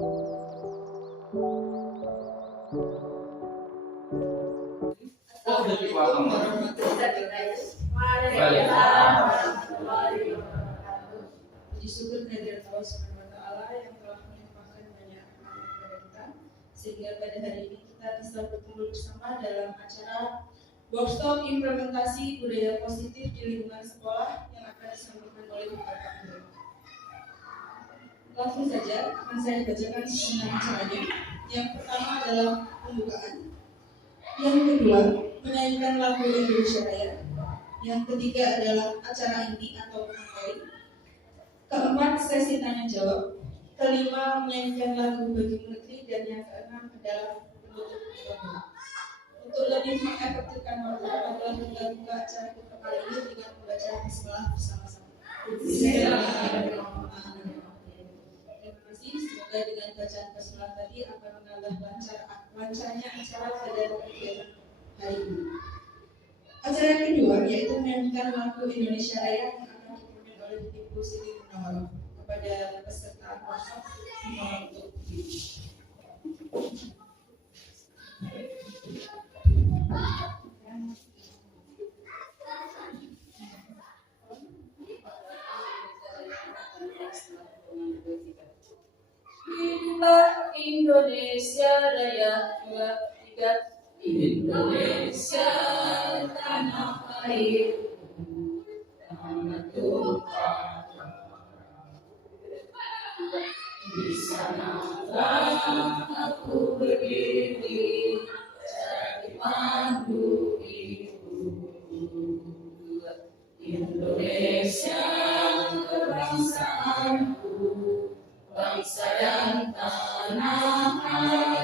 Puji syukur kehadirat Allah Subhanahu wa Ta'ala yang telah melimpahkan banyak amanah kepada kita, sehingga pada hari ini kita bisa berkumpul bersama dalam acara workshop implementasi budaya positif di lingkungan sekolah yang akan disampaikan oleh Bapak Guru. Langsung saja akan saya bacakan sebenarnya acaranya. Yang pertama adalah pembukaan, yang kedua menyanyikan lagu Indonesia Raya, yang ketiga adalah acara inti atau materi, keempat sesi tanya jawab, kelima menyanyikan lagu bagi menteri, dan yang keenam adalah penutup program. Untuk lebih mengefektifkan waktu, adalah kita buka acara kita kali ini dengan membaca bismillah bersama-sama. Bismillahirrahmanirrahim. Terima kasih. Semoga dengan bacaan bismillah tadi akan menambah lancarnya acara pada kegiatan hari ini. Acara yang kedua yaitu menyanyikan lagu Indonesia Raya yang akan dipimpin oleh Ibu Siti Gunawan. Kepada peserta workshop mohon untuk Hiduplah Indonesia Raya 2, 3. Indonesia tanah air, tanah Tuhan. Di sanalah aku berdiri, jadi pandu ibu. Indonesia kebangsaanku, bangsa dan tanah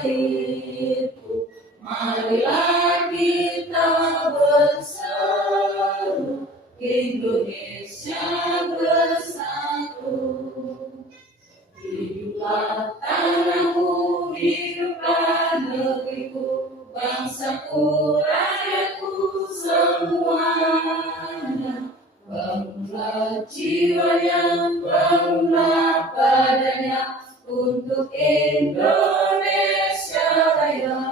airku. Marilah kita bersatu, Indonesia bersatu. Hiduplah tanahku, hiduplah negeriku, bangsaku, rakyatku semuanya. Bangunlah jiwanya, bangunlah badannya untuk Indonesia Raya.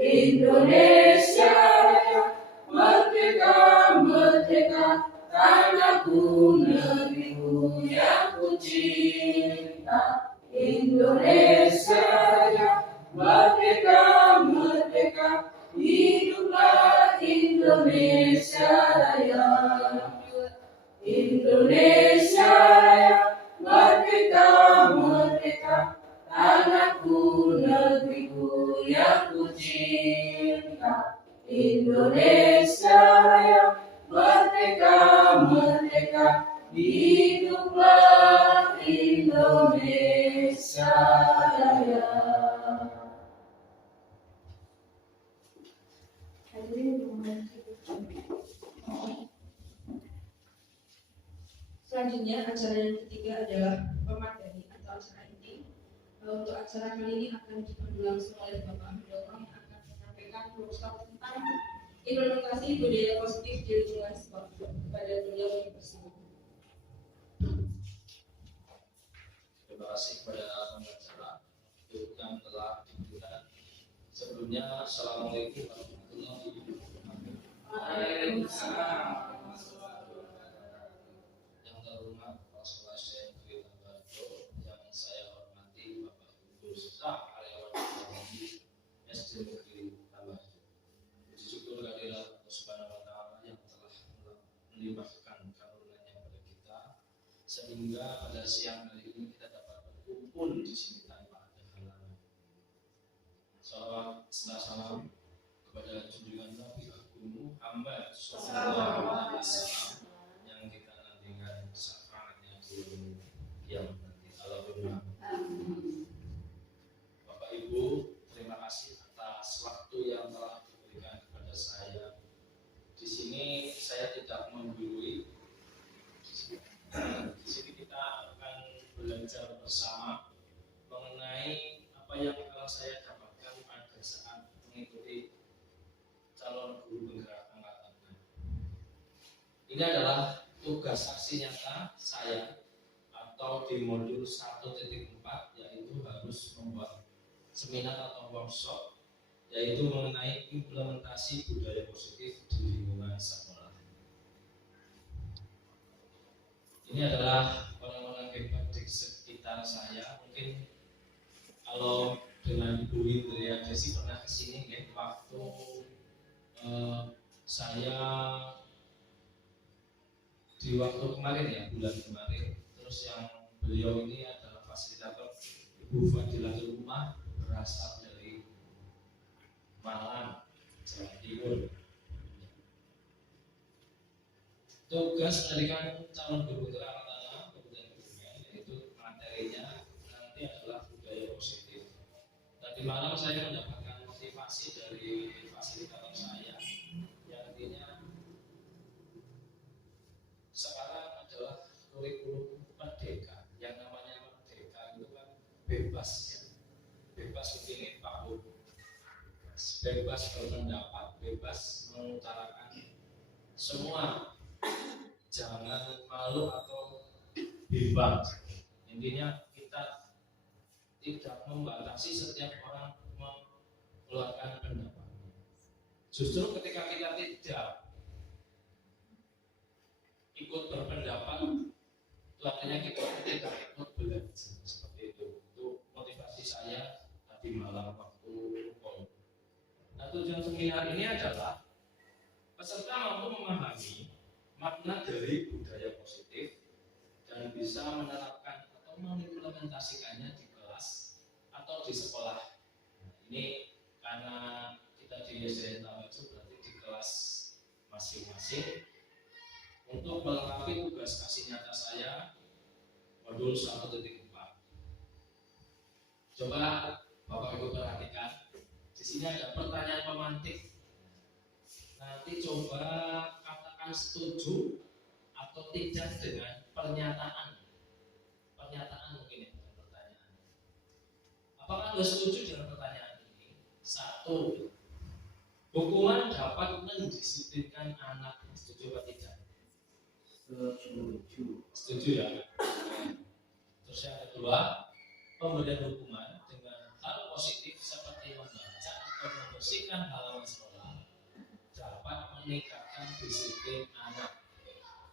Indonesia Raya, merdeka, merdeka, tanahku, negeriku yang ku cinta. Indonesia Raya, merdeka, merdeka, hiduplah Indonesia Raya. Indonesia Raya, merdeka, merdeka, tanahku, negeriku yang ku cinta. Indonesia Raya, merdeka, merdeka, hiduplah Indonesia Raya. Selanjutnya acara yang ketiga adalah pemateri atau acara inti. Untuk acara kali ini akan dipandu langsung oleh Bapak Handoko yang akan menyampaikan workshop tentang implementasi budaya positif di lingkungan sekolah. Kepada beliau yang bersiap. Terima kasih kepada pengacara yang telah diberikan. Sebelumnya, Assalamualaikum warahmatullahi wabarakatuh. Waalaikumsalam. Yang terhormat Kepala Sekolah SDN Negeri Tambahan, yang saya hormati Bapak Ibu serta karyawan SD Negeri Tambahan. Puji syukur kehadirat Allah Subhanahu wa Ta'ala yang telah melimpahkan karunia-Nya kepada kita, sehingga pada siang hari ini kita dapat berkumpul di sini tanpa ada halangan. Salawat serta salam kepada junjungan Nabi Agung Muhammad Sallallahu Alaihi Wasallam yang kita nantikan syafaatnya di yang nanti. Allahumma amin. Bapak Ibu, terima kasih atas waktu yang telah diberikan kepada saya. Di sini saya tidak menggurui. Di sini kita akan belajar bersama mengenai apa yang akan saya dapatkan pada saat mengikuti calon guru penggerak angkatan. Ini adalah tugas saksi nyata saya atau di modul 1.4, harus membuat seminar atau workshop yaitu mengenai implementasi budaya positif di lingkungan sekolah. Ini adalah orang-orang hebat di sekitar saya. Mungkin kalau dengan Ibu Indria Desi pernah kesini ya, waktu saya di waktu kemarin ya, bulan kemarin. Terus yang beliau ini adalah fasilitator Ibu Fadilatul Umah, berasal dari Malang, Jawa Timur. Tugas pendidikan calon guru terangkat kemudian yaitu materinya nanti adalah budaya positif. Tadi malam saya mendapatkan motivasi dari fasilitator saya yang artinya sekarang adalah kurikulum merdeka. Yang namanya merdeka itu kan bebas ya, bebas memilih apapun, bebas berpendapat, bebas mengutarakan semua, jangan malu atau bimbang. Intinya kita tidak membatasi setiap orang mengeluarkan pendapat. Justru ketika kita tidak ikut berpendapat, itu artinya kita tidak ikut belajar. Seperti itu. Itu motivasi saya tadi malam waktu call. Nah, tujuan seminar ini adalah peserta mampu memahami makna dari budaya positif dan bisa menerapkan atau mengimplementasikannya di kelas atau di sekolah. Nah, ini karena kita di SDN Tambacu berarti di kelas masing-masing. Untuk melengkapi tugas kasih nyata saya modul 1.4. Coba Bapak Ibu perhatikan. Di sini ada pertanyaan pemantik. Nanti coba katakan setuju atau tidak dengan pernyataan. Pernyataan mungkin ya, bukan pertanyaan. Apakah Anda setuju dengan pertanyaan ini? 1. Hukuman dapat mendisiplinkan anak. Setuju atau tidak? Setuju ya. Terus yang kedua, pemberian hukuman dengan hal positif seperti membaca atau membersihkan halaman sekolah dapat meningkatkan disiplin anak.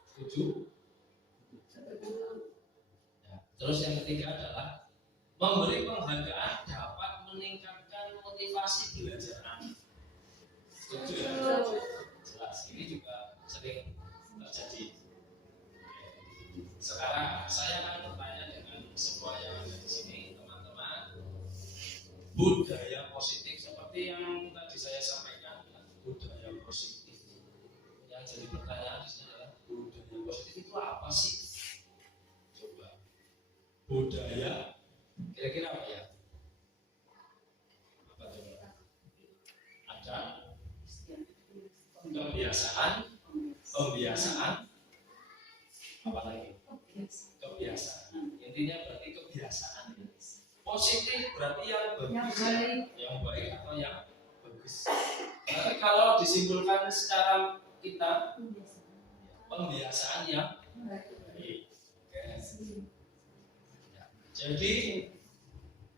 Setuju? Ya. Terus yang ketiga adalah memberi penghargaan dapat meningkatkan motivasi belajar anak. Setuju ya? Jelas. Ini juga sering terjadi. Sekarang saya akan bertanya dengan semua yang ada di sini, teman-teman. Budaya positif seperti yang tadi saya sampaikan, budaya positif. Yang jadi pertanyaan di sini adalah budaya positif itu apa sih? Coba. Budaya kira-kira apa ya? Apa coba? Ada kebiasaan, apa lagi? Kebiasaan. Intinya berarti kebiasaan. Positif berarti yang bagus, yang baik atau yang bagus. Tapi kalau disimpulkan secara kita, pembiasaan yang baik. Ya. Jadi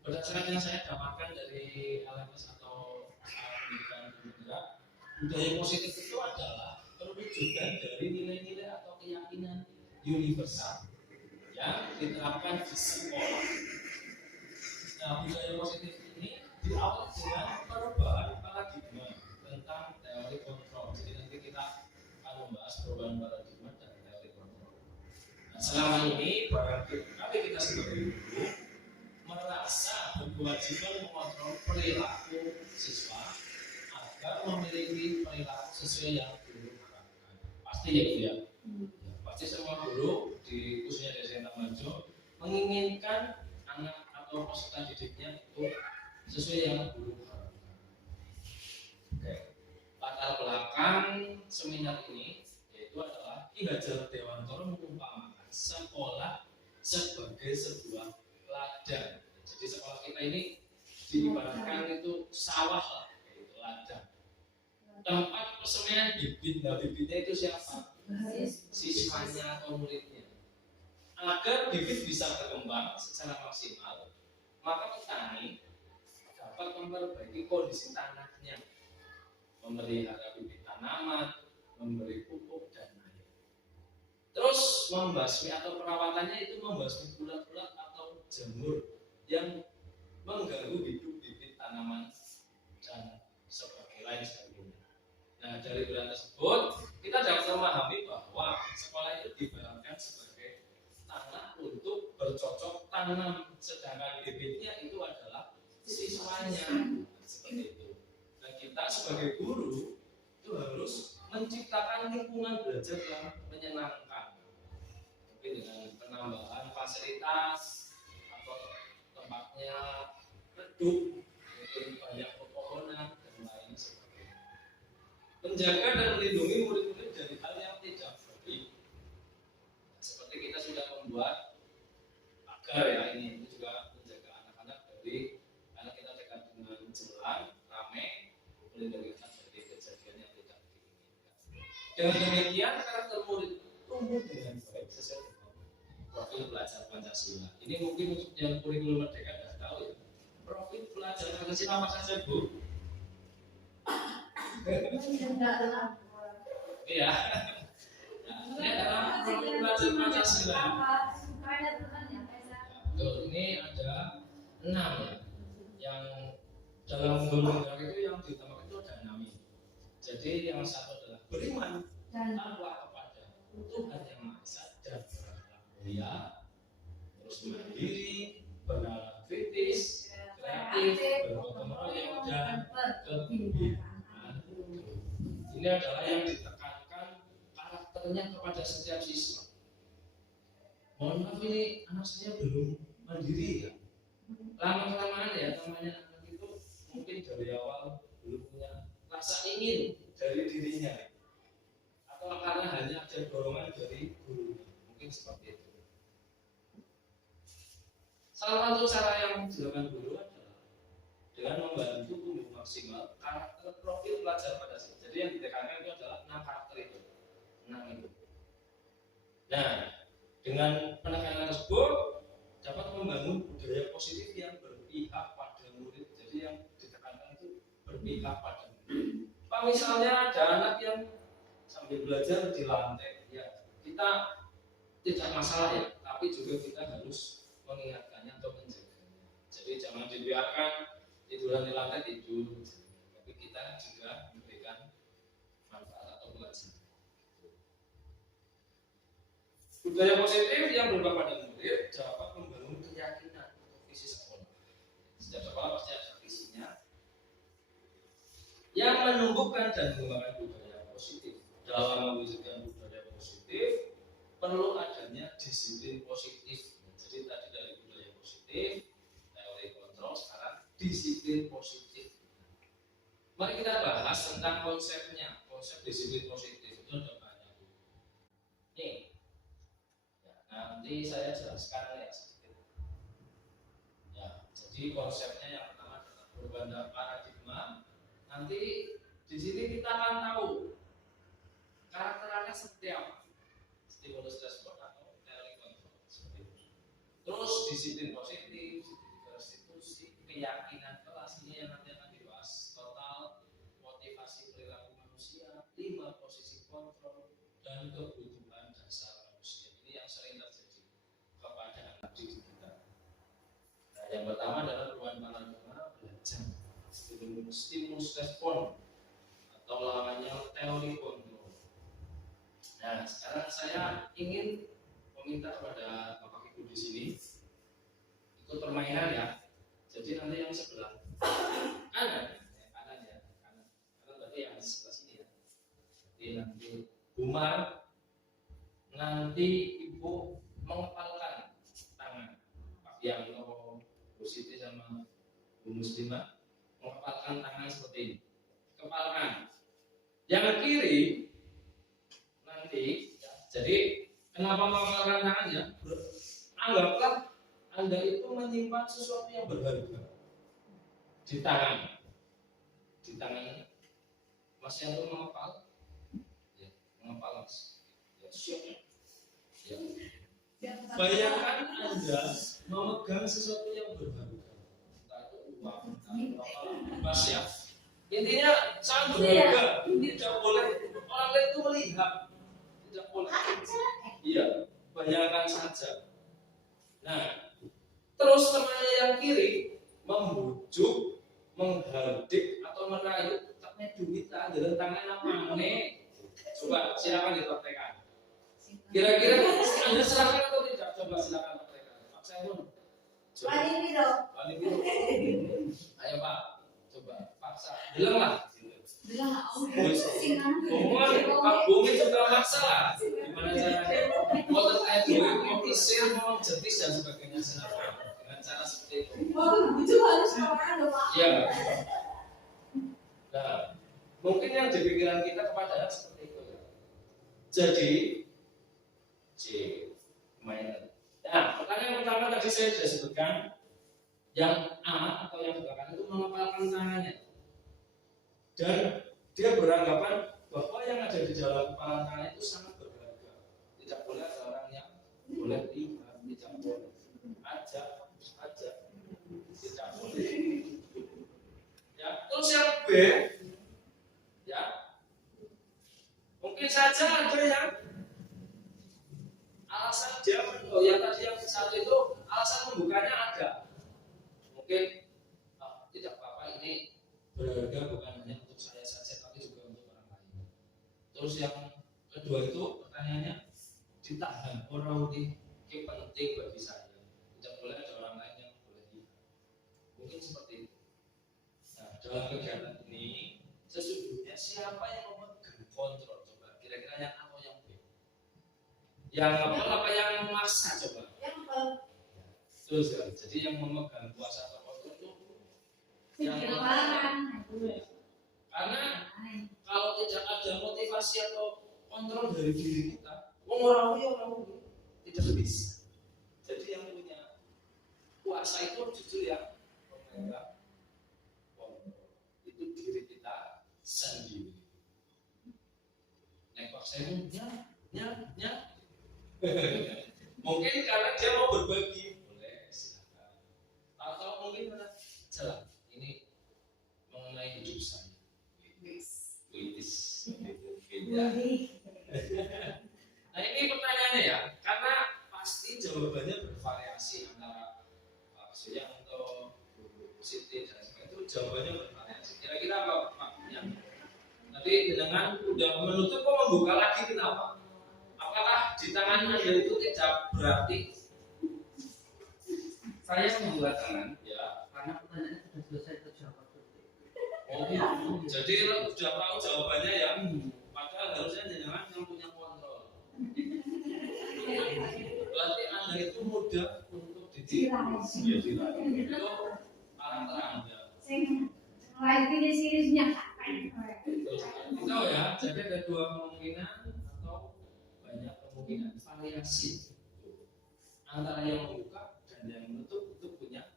berdasarkan yang saya dapatkan dari LMS atau pendidikan bergerak, budaya positif itu adalah perwujudan dari nilai-nilai atau keyakinan universal yang diterapkan di sekolah. Nah, budaya positif ini diawali dengan perubahan paradigma tentang teori kontrol. Jadi nanti kita akan membahas perubahan paradigma dan teori kontrol. Nah, selama ini barangkali kita sebagai guru merasa berkewajiban mengontrol perilaku siswa agar memiliki perilaku sesuai yang guru harapkan. Pasti ya Bu ya. Pasti semua guru di khususnya di SDN Tambacu menginginkan anak atau peserta didiknya itu sesuai yang guru harapkan. Oke. Latar belakang seminar ini yaitu adalah Ki Hajar Dewantara mengumpamakan sekolah sebagai sebuah ladang. Jadi sekolah kita ini diibaratkan itu sawah lah, yaitu ladang. Tempat persemian bibit, nah bibitnya itu siapa? Siswanya atau muridnya. Agar bibit bisa berkembang secara maksimal, maka petani dapat memperbaiki kondisi tanahnya, memelihara bibit tanaman, memberi pupuk dan air. Terus membasmi atau perawatannya itu membasmi ulat-ulat atau jamur yang mengganggu hidup bibit tanaman dan lain sebagainya. Nah, dari bulan tersebut kita dapat memahami bahwa sekolah itu diibaratkan sebagai tanah untuk bercocok tanam, sedangkan bibitnya itu adalah siswanya, seperti itu. Dan kita sebagai guru itu harus menciptakan lingkungan belajar yang menyenangkan, mungkin dengan penambahan fasilitas atau tempatnya redup, mungkin banyak pepohonan dan lain sebagainya. Menjaga dan melindungi murid-murid dari hal yang tidak baik. Seperti kita sudah membuat pagar ya, ini juga menjaga anak-anak dari, karena kita dekat dengan jalan ramai, melindungi anak dari kejadian yang tidak diinginkan. Dengan demikian karakter murid tumbuh dengan baik sesuai dengan profil belajar Pancasila. Ini mungkin untuk yang kurikulum merdeka tidak tahu ya. Profil belajar Pancasila apa saja, Bu? Iya. Ini adalah profil belajar Pancasila. Betul, ini ada 6 ya. Yang dalam undang-undang itu yang diutamakan itu ada 6 ini. Jadi yang satu adalah beriman takwa kepada Tuhan yang Maha Esa dan berakhlak mulia, terus mandiri, bernalar kritis, kreatif, bergotong royong dan kegembiraan. Ini adalah yang ditekankan karakternya kepada setiap siswa. Mohon maaf, ini anak saya belum mandiri ya. Lama-kelamaan ya, namanya anak itu mungkin dari awal belum punya rasa ingin dari dirinya, atau karena hanya ada dorongan dari guru, mungkin seperti itu. Salah satu cara yang dilakukan guru adalah dengan membantu tumbuh maksimal karakter profil pelajar pada saat. Jadi yang ditekankan itu adalah 6 karakter itu, 6 itu. Nah, dengan penekanan tersebut dapat membangun budaya positif yang berpihak pada murid. Jadi yang ditekankan itu berpihak pada murid. Pak, misalnya ada anak yang sambil belajar di lantai, ya kita tidak masalah ya, tapi juga kita harus mengingatkannya atau menjaganya. Jadi jangan dibiarkan tiduran di lantai tidur, tapi kita juga memberikan manfaat atau pelajaran. Budaya positif yang berubah pada murid dapat membangun keyakinan atau visi sekolah. Setiap sekolah pasti ada visinya yang menumbuhkan dan mengembangkan budaya positif. Dalam mewujudkan budaya positif perlu adanya disiplin positif. Jadi tadi dari budaya positif, teori kontrol, sekarang disiplin positif. Mari kita bahas tentang konsepnya. Konsep disiplin positif itu ada banyak. Nih, ya, nanti saya jelaskan ya sedikit. Ya, jadi konsepnya yang pertama adalah perubahan paradigma. Nanti di sini kita akan tahu karakternya seperti apa, stimulus respon atau teori kontrol seperti itu. Terus disiplin positif, restitusi, keyakinan kelas, ini yang nanti akan dibahas. Total motivasi perilaku manusia, 5 posisi kontrol dan kebutuhan dasar manusia. Ini yang sering terjadi kepada anak didik kita. Nah, yang pertama adalah perubahan paradigma belajar, stimulus respon atau lawannya teori kontrol. Nah, sekarang saya ingin meminta kepada Bapak Ibu di sini ikut permainan ya. Jadi nanti yang sebelah kanan berarti yang sebelah sini ya. Jadi nanti Bumar, nanti Ibu mengepalkan tangan. Pak Yanto, Bu Siti sama Bu Muslimah mengepalkan tangan seperti ini. Kepalkan. Yang kiri nanti, ya, jadi kenapa mengepalkan tangan ya? Anggaplah Anda itu menyimpan sesuatu yang berharga di tangan. Di tangan Mas Yanto mengepal, ya, mengepal Mas. Ya, siap. Ya. Bayangkan Anda memegang sesuatu yang berharga. Pas ya. Intinya sangat berharga. Tidak boleh orang lain itu melihat. Tidak boleh. Iya, bayangkan saja. Nah, terus temannya yang kiri membujuk, menghardik atau merayu, taknya duit tak ada tangan apa nih? Coba silakan dipraktekkan. Kira-kira Anda silakan atau tidak? Coba silakan praktekkan. Pak Saiful. Wani Biro. Wani Biro. Ayo Pak, coba paksa. Bilang lah. Bilang Pak Bumi juga maksa lah. Gimana caranya? Water air mau isir, mau jetis dan sebagainya silakan. Dengan cara seperti itu. Oh, itu harus orang Pak. Iya. Nah, mungkin yang di pikiran kita kepada seperti itu ya. Jadi C minor. Nah, pertanyaan pertama tadi saya sudah sebutkan yang A atau yang sebelah kanan itu mengepalkan tangannya dan dia beranggapan bahwa yang ada di dalam kepala tangan itu sangat berharga. Tidak boleh ada orang yang boleh lihat, tidak boleh ajak, tidak boleh. Ya, terus yang B, ya, mungkin saja ada yang alasan dia, oh yang tadi yang satu itu alasan membukanya ada, mungkin tidak apa-apa ini berharga bukan hanya untuk saya saja tapi juga untuk orang lain. Terus yang kedua itu pertanyaannya ditahan orang ini penting bagi saya, tidak boleh ada orang lain yang boleh lihat, mungkin seperti itu. Nah, dalam kegiatan ini sesungguhnya siapa yang memegang kontrol? Coba kira-kira yang A atau yang B? Yang apa yang memaksa coba? Yang apa? Terus ya, jadi yang memegang kuasa atau kontrol itu yang karena kalau tidak ada motivasi atau kontrol dari diri kita, orang tidak bisa. Jadi yang punya kuasa itu justru yang memegang itu diri kita sendiri. Nembak saya nya. Mungkin karena dia mau berbagi, boleh silakan. Atau mungkin karena jalan ini mengenai hidup saya. Witis. Nah ini pertanyaannya ya, karena pasti jawabannya bervariasi antara Pak Suyanto, Bu Siti dan sebagainya, itu jawabannya bervariasi. Kira-kira apa Pak-nya? Nanti dengan udah menutup kok membuka lagi kenapa? Apakah di tangan Anda itu tidak berarti saya membuat tangan? Ya, karena pertanyaannya sudah selesai terjawab. Oh, jadi sudah tahu jawabannya ya. Padahal harusnya jangan yang punya kontrol. Berarti Anda itu mudah untuk ditipu. Ya, dirayu. Itu karakter Anda. Lagi di seriusnya. Itu ya, jadi ada dua kemungkinan atau banyak kemungkinan variasi antara yang membuka dan yang menutup itu punya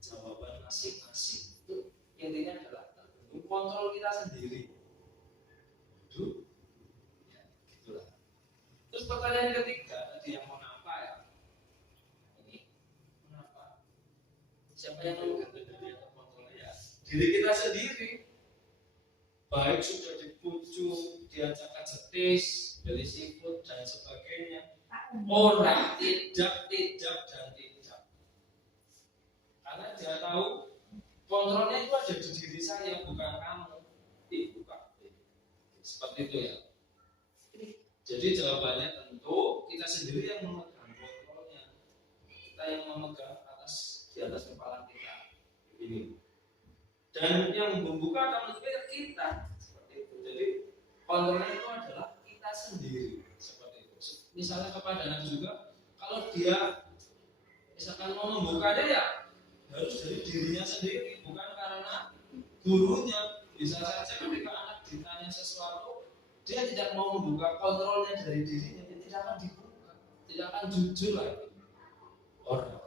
jawaban masing-masing. Itu intinya adalah tergantung kontrol kita sendiri. Itu, ya, gitulah. Terus pertanyaan ketiga tadi yang mengapa ya? Ini mengapa? Siapa yang memegang kendali atau kontrolnya ya? Diri kita sendiri. Baik sudah dipujuk, diajak jetis, beli seafood dan sebagainya. Orang tidak. Karena dia tahu kontrolnya itu ada di diri saya, bukan kamu. Bukan. Seperti itu ya. Jadi jawabannya tentu kita sendiri yang memegang kontrolnya. Kita yang memegang di atas kepala kita. Ini. Dan yang membuka atau menutup kita seperti itu. Jadi kontrolnya itu adalah kita sendiri seperti itu. Misalnya kepada anak juga, kalau dia misalkan mau membukanya ya harus dari dirinya sendiri, bukan karena gurunya. Bisa saja ketika anak ditanya sesuatu, dia tidak mau membuka kontrolnya dari dirinya, dia tidak akan dibuka, tidak akan jujur lagi. Orang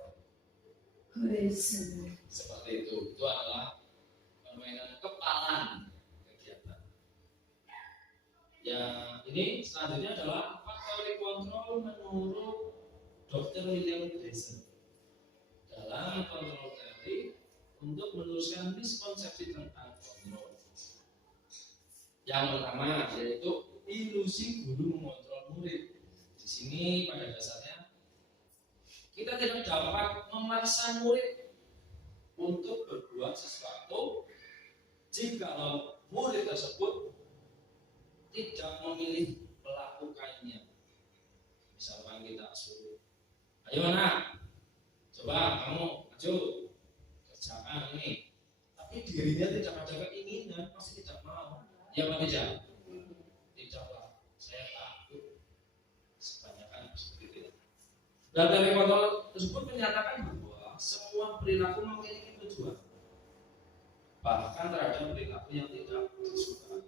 seperti itu adalah permainan kepalan kegiatan. Ya, ini selanjutnya adalah faktor kontrol menurut Dr. William Gleason. Dalam kontrol teori untuk meluruskan miskonsepsi tentang kontrol. Yang pertama yaitu ilusi guru mengontrol murid. Di sini pada dasarnya kita tidak dapat memaksa murid untuk berbuat sesuatu jika murid tersebut tidak memilih melakukannya. Misalkan kita suruh, ayo anak, coba kamu maju kerjakan ini, tapi dirinya tidak ada keinginan, pasti tidak mau. Ya apa tidak? Tidaklah, saya takut. Sebanyakan seperti itu. Dan dari kontrol tersebut menyatakan bahwa semua perilaku memiliki tujuan, bahkan terhadap perilaku yang tidak disukai.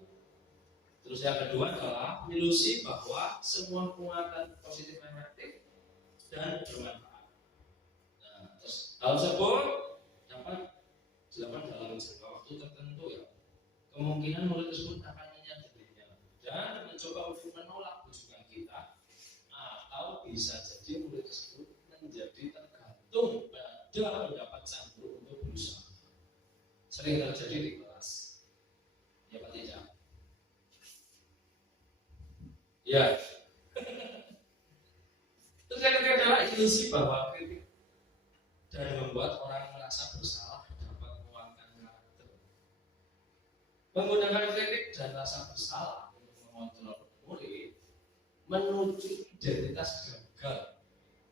Terus yang kedua adalah ilusi bahwa semua penguatan positif efektif dan bermanfaat. Nah, terus hal tersebut dapat dilakukan dalam jangka waktu tertentu ya. Kemungkinan murid tersebut akan menyadarinya dan mencoba untuk menolak rujukan kita, atau bisa jadi murid tersebut menjadi tergantung pada pendapat sang guru untuk berusaha. Sering terjadi di kelas. Ya Pak tidak? Ya. Terus yang ketiga adalah ilusi bahwa kritik dan membuat orang merasa bersalah dapat menguatkan karakter. Menggunakan kritik dan rasa bersalah untuk mengontrol murid menuju identitas gagal.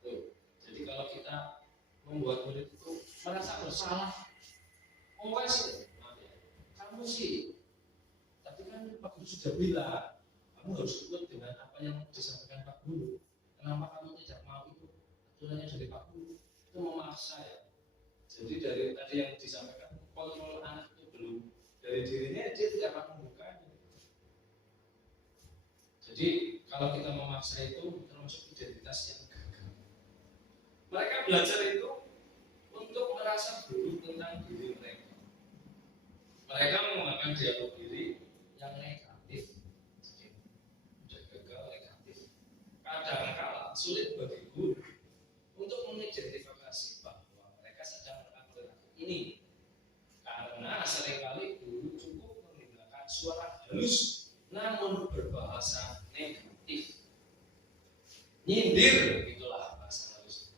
Tuh. Jadi kalau kita membuat murid itu merasa bersalah, kamu sih, tapi kan Pak Guru sudah bilang, kamu harus ikut dengan apa yang disampaikan Pak Guru. Kenapa kamu tidak mau ikut aturannya dari Pak Guru? Itu memaksa ya. Jadi dari tadi yang disampaikan, kontrol anak itu belum dari dirinya, dia tidak akan membukanya. Jadi kalau kita memaksa itu termasuk identitas yang gagal. Mereka belajar itu untuk merasa buruk tentang diri mereka. Mereka menggunakan dialog diri yang negatif. Jadi sudah gagal negatif. Kadang-kala sulit bagi guru untuk mengidentifikasi bahwa mereka sedang melakukan perilaku ini, karena seringkali guru cukup menggunakan suara halus namun berbahasa negatif. Nyindir, itulah bahasa halus.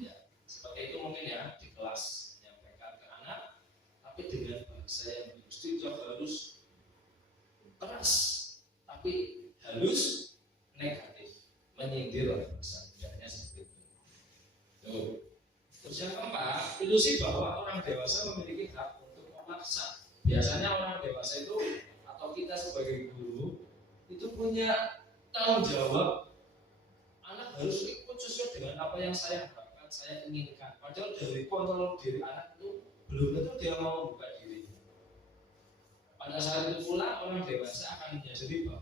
Ya, seperti itu mungkin ya di kelas menyampaikan ke anak, tapi dengan bahasa yang tidak halus, keras, tapi halus negatif, menyindir bahasa mudahnya seperti itu. Tuh. Terus yang keempat, ilusi bahwa orang dewasa memiliki hak untuk memaksa. Biasanya orang dewasa itu atau kita sebagai guru itu punya tanggung jawab. Anak harus ikut sesuai dengan apa yang saya harapkan, saya inginkan. Padahal dari kontrol diri anak itu belum tentu dia mau membuka diri. Pada saat itu pula orang dewasa akan menyadari bahwa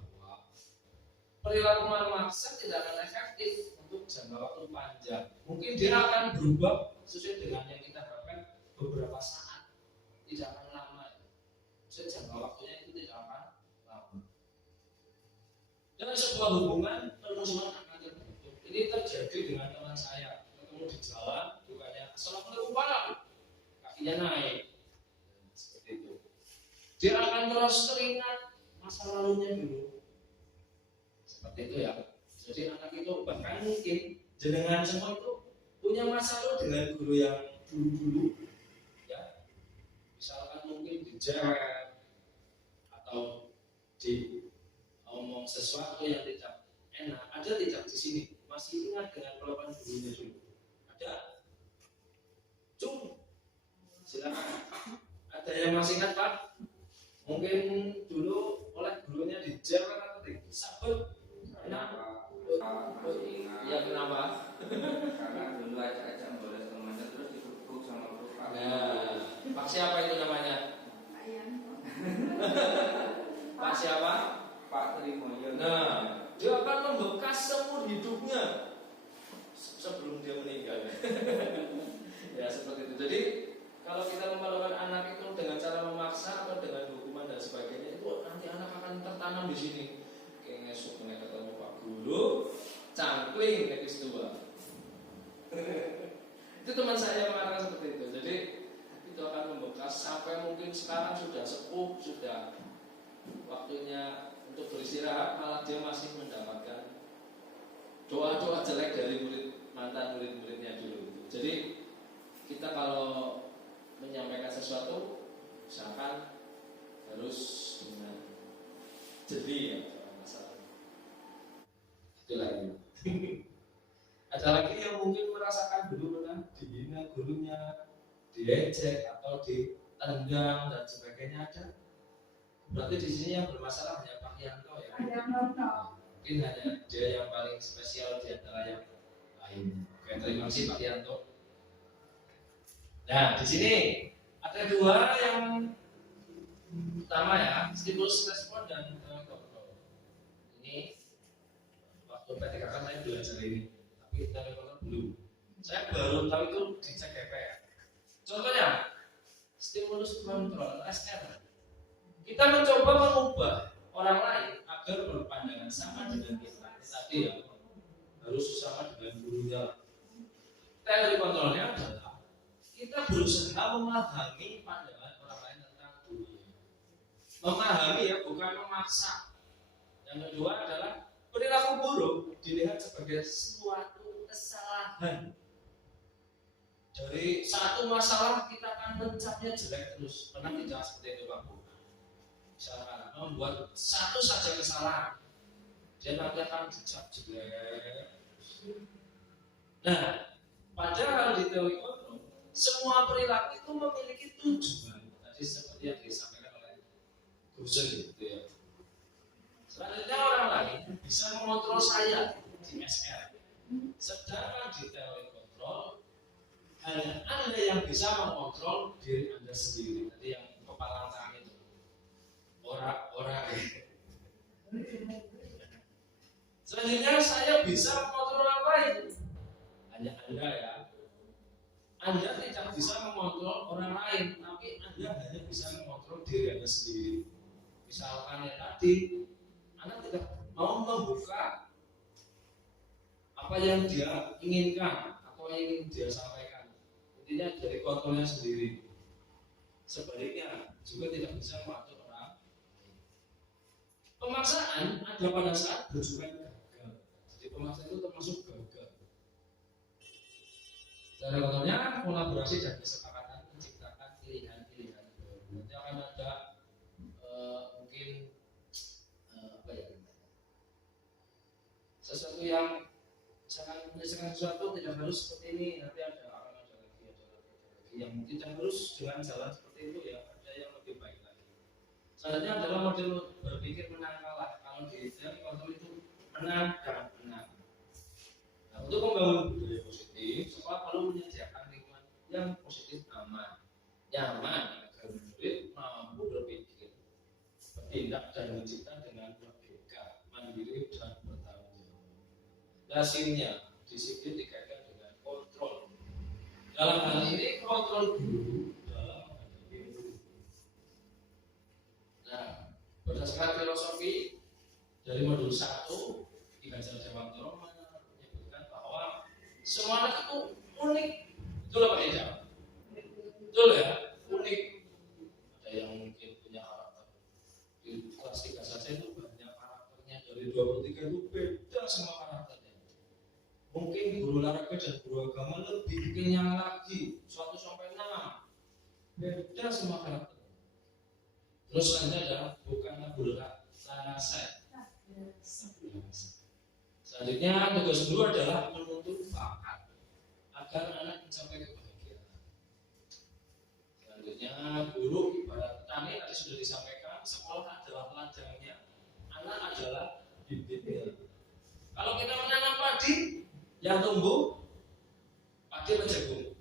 perilaku memaksa tidak akan efektif untuk jangka waktu panjang. Mungkin dia akan berubah sesuai dengan yang kita harapkan beberapa saat, tidak akan lama. Jangka waktunya itu tidak akan lama. Dan sebuah hubungan permusuhan akan terbentuk. Ini terjadi dengan teman saya, ketemu di jalan, bukannya assalamualaikum Pak, kakinya naik, seperti itu. Dia akan terus teringat masa lalunya dulu, seperti itu ya. Jadi anak itu bahkan mungkin jenengan semua itu punya masa lalu dengan guru yang dulu-dulu, ya. Misalkan mungkin dijar atau di ngomong sesuatu yang tidak enak, ada tidak di sini? Masih ingat dengan perlakuan gurunya dulu? Ada? Cung, silakan. Ada yang masih ingat Pak? Mungkin dulu oleh gurunya dijar atau disabet? Kenapa? Ya kenapa? Karena dulu ajak-ajak boles temannya terus dikepuk sama Pak. Nah, Pak siapa itu namanya? Ayam. Pak siapa? Pak Trimoyo. Nah, dia akan membekas seumur hidupnya sebelum dia meninggal. Ya seperti itu. Jadi kalau kita memperlakukan anak itu dengan cara memaksa atau dengan hukuman dan sebagainya, itu nanti anak akan tertanam di sini. Kayak ngesuk ketemu Pak Guru, cangkling next dua. Itu teman saya mengatakan seperti itu. Jadi itu sekarang sudah sepuh, sudah waktunya untuk beristirahat, malah dia masih mendapatkan doa-doa jelek dari mantan murid-muridnya dulu. Jadi kita kalau menyampaikan sesuatu, misalkan harus dengan jeli ya masalah. Itu lagi. Ada lagi yang mungkin merasakan dulu pernah dihina gurunya, diejek atau ditendang dan sebagainya ada. Berarti di sini yang bermasalah hanya Pak Yanto ya. Mungkin hanya dia yang paling spesial di antara yang lain. Oke, terima kasih Pak Yanto. Nah, di sini ada dua yang pertama ya, stimulus respon dan kontrol. Ini waktu PTK kan saya belajar ini, tapi kontrol belum. Saya baru tahu itu di CGP. Contohnya, stimulus kontrol SR. Kita mencoba mengubah orang lain agar berpandangan sama dengan kita. Tadi ya, harus sama dengan gurunya. Teori kontrolnya adalah kita berusaha memahami pandangan orang lain tentang gurunya. Memahami ya, bukan memaksa. Yang kedua adalah perilaku buruk dilihat sebagai suatu kesalahan. Dari satu masalah kita akan mencapnya jelek terus. Pernah tidak seperti itu Pak Bu? Misalkan membuat satu saja kesalahan, dia nanti akan dicap jelek. Nah, padahal di teori kontrol, semua perilaku itu memiliki tujuan. Tadi seperti yang disampaikan oleh Gusen gitu ya. Selanjutnya orang lain bisa mengontrol saya di SR. Sedangkan di teori kontrol, hanya Anda yang bisa mengontrol diri Anda sendiri. Tadi yang kepala tangan itu. Orang-orang. Selanjutnya saya bisa mengontrol orang lain. Hanya Anda ya. Anda tidak bisa mengontrol orang lain, tapi Anda hanya bisa mengontrol diri Anda sendiri. Misalkan ya tadi, Anda tidak mau membuka apa yang dia inginkan atau yang ingin dia sampaikan. Intinya dari kontrolnya sendiri. Sebaliknya juga tidak bisa mengatur orang. Pemaksaan ada pada saat berjuang gagal. Jadi pemaksaan itu termasuk gagal. Dari contohnya kolaborasi dan kesepakatan menciptakan pilihan-pilihan baru. Nanti akan ada mungkin apa ya? Sesuatu yang misalkan menyelesaikan sesuatu tidak harus seperti ini. Nanti akan ada lagi yang tidak harus dengan jalan seperti itu ya. Ada yang lebih baik lagi. Selanjutnya adalah model berpikir menang kalah. Kalau di teori kontrol itu menang dan menang. Nah, untuk membangun budaya positif, sekolah perlu menyediakan lingkungan yang positif, aman, nyaman agar murid mampu berpikir, bertindak dan mencipta dengan merdeka, mandiri dan bertanggung jawab. Hasilnya disiplin dikaitkan dengan kontrol. Dalam hal ini kontrol guru dalam menghadapi murid. Nah, berdasarkan filosofi dari modul 1 Ki Hajar Dewantoro menyebutkan bahwa semua anak itu unik. Betul apa tidak? Betul ya? Unik. Ada yang mungkin punya karakter. Di kelas 3 saja itu banyak karakternya. Dari 23 itu beda semua karakternya. Mungkin guru olahraga dan guru agama lebih kenyang lagi. 1 sampai 6. Beda semua karakter. Terus selanjutnya adalah bukanlah bola saya. Selanjutnya tugas guru adalah menuntut bakat agar anak mencapai kebahagiaan. Selanjutnya guru ibarat petani tadi sudah disampaikan, sekolah adalah ladangnya, anak adalah bibitnya. Kalau kita menanam padi, yang tumbuh padi atau jagung?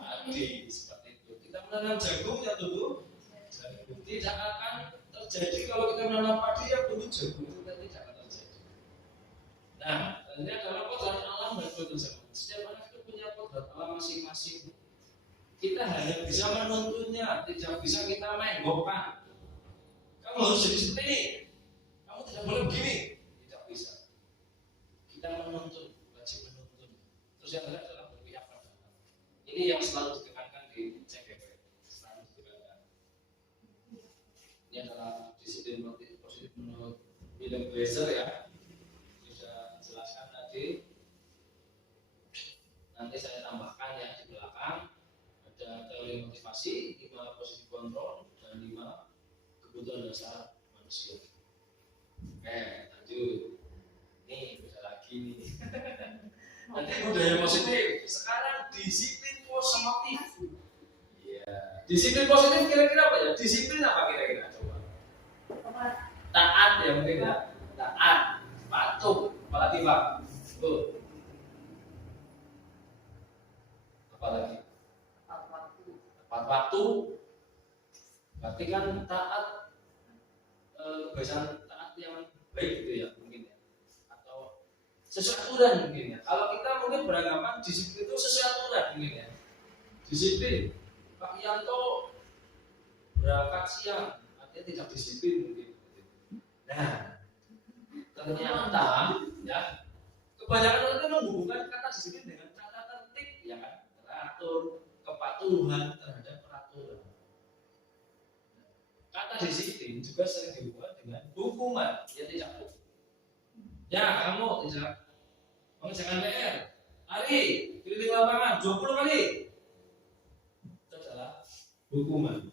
Padi, seperti itu. Kita menanam jagung, yang tumbuh jagung. Tidak akan terjadi kalau kita menanam padi yang tumbuh jagung, itu tidak akan terjadi. Nah, ini adalah kodrat alam dan kodrat zaman. Setiap anak itu punya kodrat alam masing-masing. Kita hanya bisa menuntunnya, tidak bisa kita menggokkan. Kamu harus jadi seperti ini, kamu tidak boleh begini, tidak bisa. Kita menuntun, wajib menuntun. Terus yang terakhir adalah berpihak pada anak. Ini yang selalu ditekankan di CGP, selalu ditekankan. Ini adalah disiplin positif menurut William Glasser ya. Sudah jelaskan tadi. Nanti saya tambahkan ya di belakang ada teori motivasi, 5 positif kontrol dan 5 kebutuhan dasar manusia. Oke, lanjut. Nih beda lagi nih. Nanti budaya positif. Sekarang disiplin positif. Iya. Disiplin positif kira-kira apa ya? Disiplin apa kira-kira? Coba. Taat ya mungkin ya. Taat, patuh, apalagi Pak? Tuh. Apalagi? Tepat waktu. Berarti kan taat kebiasaan taat yang baik gitu ya mungkin ya. Atau sesuai aturan mungkin ya. Kalau kita mungkin beranggapan disiplin itu sesuai aturan mungkin ya. Disiplin. Pak Yanto berangkat siang, artinya tidak disiplin mungkin. Nah, ternyata ya kebanyakan orang itu menghubungkan kata disiplin dengan kata tertib, ya kan? Teratur, kepatuhan terhadap peraturan. Kata disiplin juga sering dihubungkan dengan hukuman, ya tidak. Ya, kamu tidak mengerjakan PR, hari keliling lapangan 20 kali. Itu adalah hukuman.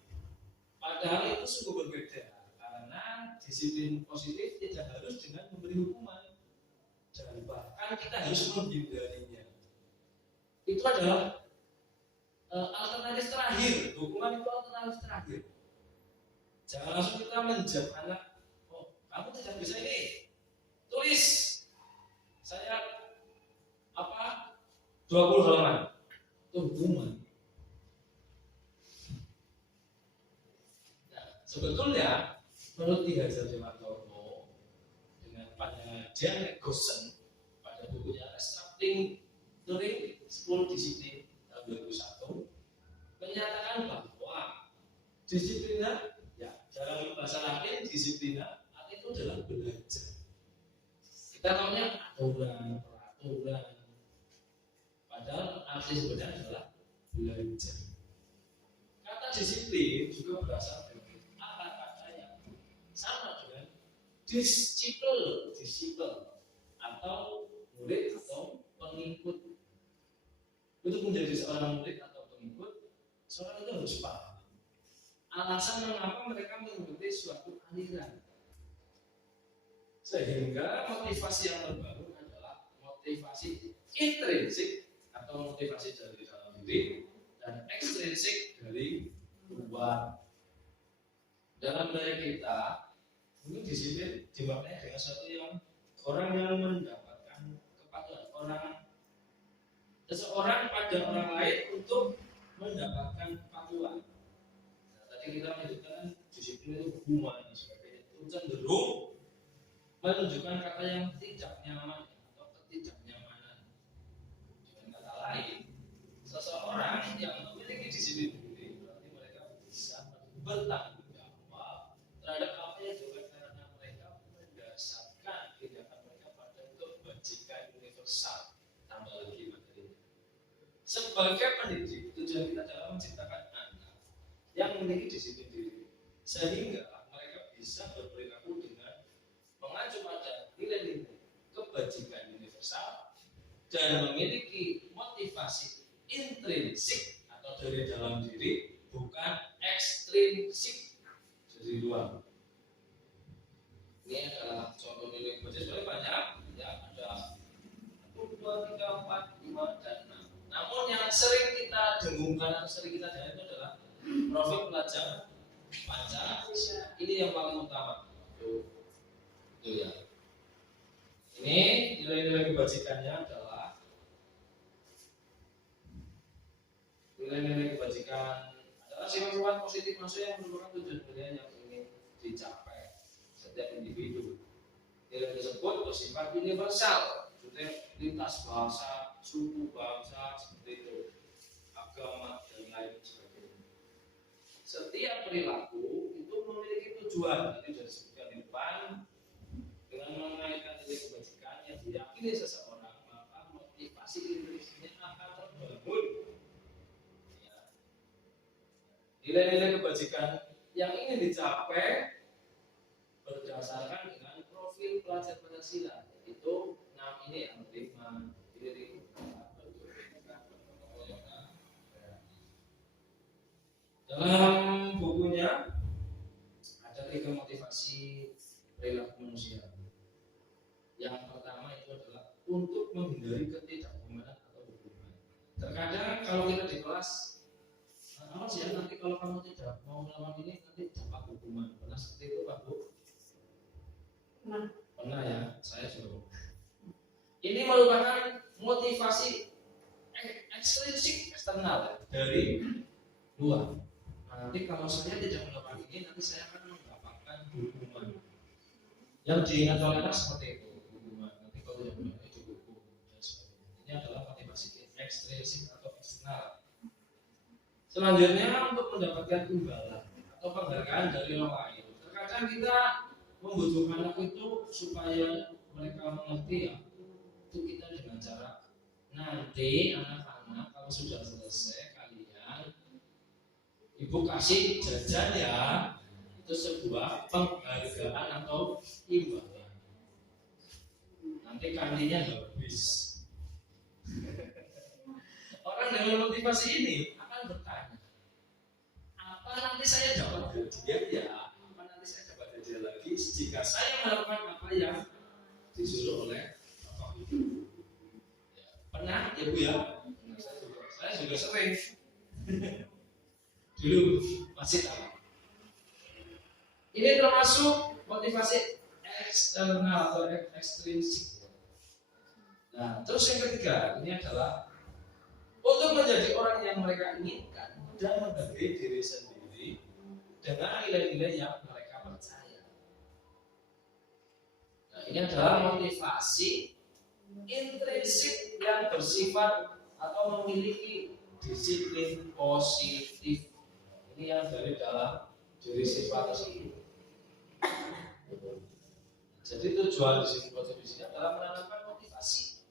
Padahal itu sungguh berbeda karena disiplin positif tidak harus dengan memberi hukuman dan bahkan kita harus menghindarinya. Itu adalah alternatif terakhir. Hukuman itu alternatif terakhir. Jangan langsung kita menjam anak. Oh, kamu tidak bisa ini. Tulis. Saya 20 halaman. Itu hukuman. Sebetulnya menurut Ki Hajar Dewantoro dengan pandangan Jan Gosen pada bukunya Restructuring Theory 10 Disiplin tahun 2001 menyatakan bahwa disiplina ya dalam bahasa Latin disiplina itu adalah belajar. Kita tahunya aturan, peraturan. Padahal arti sebenarnya adalah belajar. Kata disiplin juga berasal dari sama dengan disiplin atau murid atau pengikut. Untuk menjadi seorang murid atau pengikut, seorang itu harus paham alasan mengapa mereka mengikuti suatu aliran. Sehingga motivasi yang terbangun adalah motivasi intrinsik atau motivasi dari dalam diri dan ekstrinsik dari luar. Dalam diri kita ini disiplin dimaknai dengan sesuatu yang orang yang mendapatkan kepatuhan seseorang pada orang lain untuk mendapatkan kepatuhan. Nah, tadi kita menyebutkan disiplin itu hukuman sebagainya itu cenderung menunjukkan kata yang tidak nyaman atau ketidaknyamanan. Dengan kata lain, seseorang yang memiliki disiplin diri berarti mereka bisa bertanggung jawab terhadap apa yang dilakukan karena mereka mendasarkan tindakan mereka pada kebajikan universal. Tambah lagi materinya. Sebagai pendidik, tujuan kita adalah menciptakan anak yang memiliki disiplin diri, sehingga mereka bisa berperilaku dengan mengacu pada nilai-nilai kebajikan universal dan memiliki motivasi intrinsik atau dari dalam diri, bukan ekstrinsik dari luar. Ini adalah contoh nilai kebajikan. Sebenarnya banyak, ya ada 1, 2, 3, 4, 5, dan 6. Namun yang sering kita dengungkan atau sering kita dengar itu adalah profil pelajar Pancasila. Ini yang paling utama. Itu ya. Ini nilai-nilai kebajikannya adalah nilai-nilai kebajikan adalah sifat-sifat positif manusia yang merupakan tujuan mulia yang ingin dicapai setiap individu. Nilai tersebut bersifat universal, sudah lintas bahasa, suku bangsa, seperti itu, agama dan lain sebagainya. Setiap perilaku itu memiliki tujuan. Ini sudah disebutkan di depan. Dengan mengaitkan nilai kebajikan yang diyakini seseorang, maka motivasi intrinsiknya akan terbangun. Ya. Nilai-nilai kebajikan yang ingin dicapai berdasarkan dengan profil pelajar Pancasila, yaitu 6 ini ya, menerima diri dalam bukunya ada 3 motivasi perilaku manusia. Yang pertama itu adalah untuk menghindari ketidakpuasan atau hukuman. Terkadang kalau kita di kelas, awas ya, nanti kalau kamu tidak mau melawan ini nanti dapat hukuman. Pernah seperti itu Pak Bu? Pernah ya, saya juga. Ini merupakan motivasi ekstrinsik eksternal dari luar. Nanti kalau saya tidak melakukan ini, nanti saya akan mendapatkan hukuman. Yang diingat oleh anak seperti itu, hukuman. Nanti kalau tidak melakukan itu hukum dan sebagainya. Ini adalah motivasi ekstrinsik atau eksternal. Selanjutnya untuk mendapatkan imbalan atau penghargaan dari orang lain. Terkadang kita membutuhkan anak itu supaya mereka mengerti ya. Itu kita dengan cara nanti anak-anak kalau sudah selesai kalian ibu kasih jajan ya, itu sebuah penghargaan atau imbalan. Nanti kandinya habis. Orang dengan motivasi ini akan bertanya, apa nanti saya dapat hadiah ya? Apa nanti saya dapat hadiah lagi jika saya melakukan apa yang disuruh oleh Bapak Ibu? Ya, pernah ya Bu ya? Saya juga sering. Dulu masih tahu. Ini termasuk motivasi eksternal atau ekstrinsik. Nah, terus yang ketiga ini adalah untuk menjadi orang yang mereka inginkan dan menghargai diri sendiri dengan nilai-nilai yang mereka percaya. Nah, ini adalah motivasi intrinsik yang bersifat atau memiliki disiplin positif. Ini yang dari dalam diri sifat tersebut. Jadi tujuan disiplin positif ini adalah menanamkan motivasi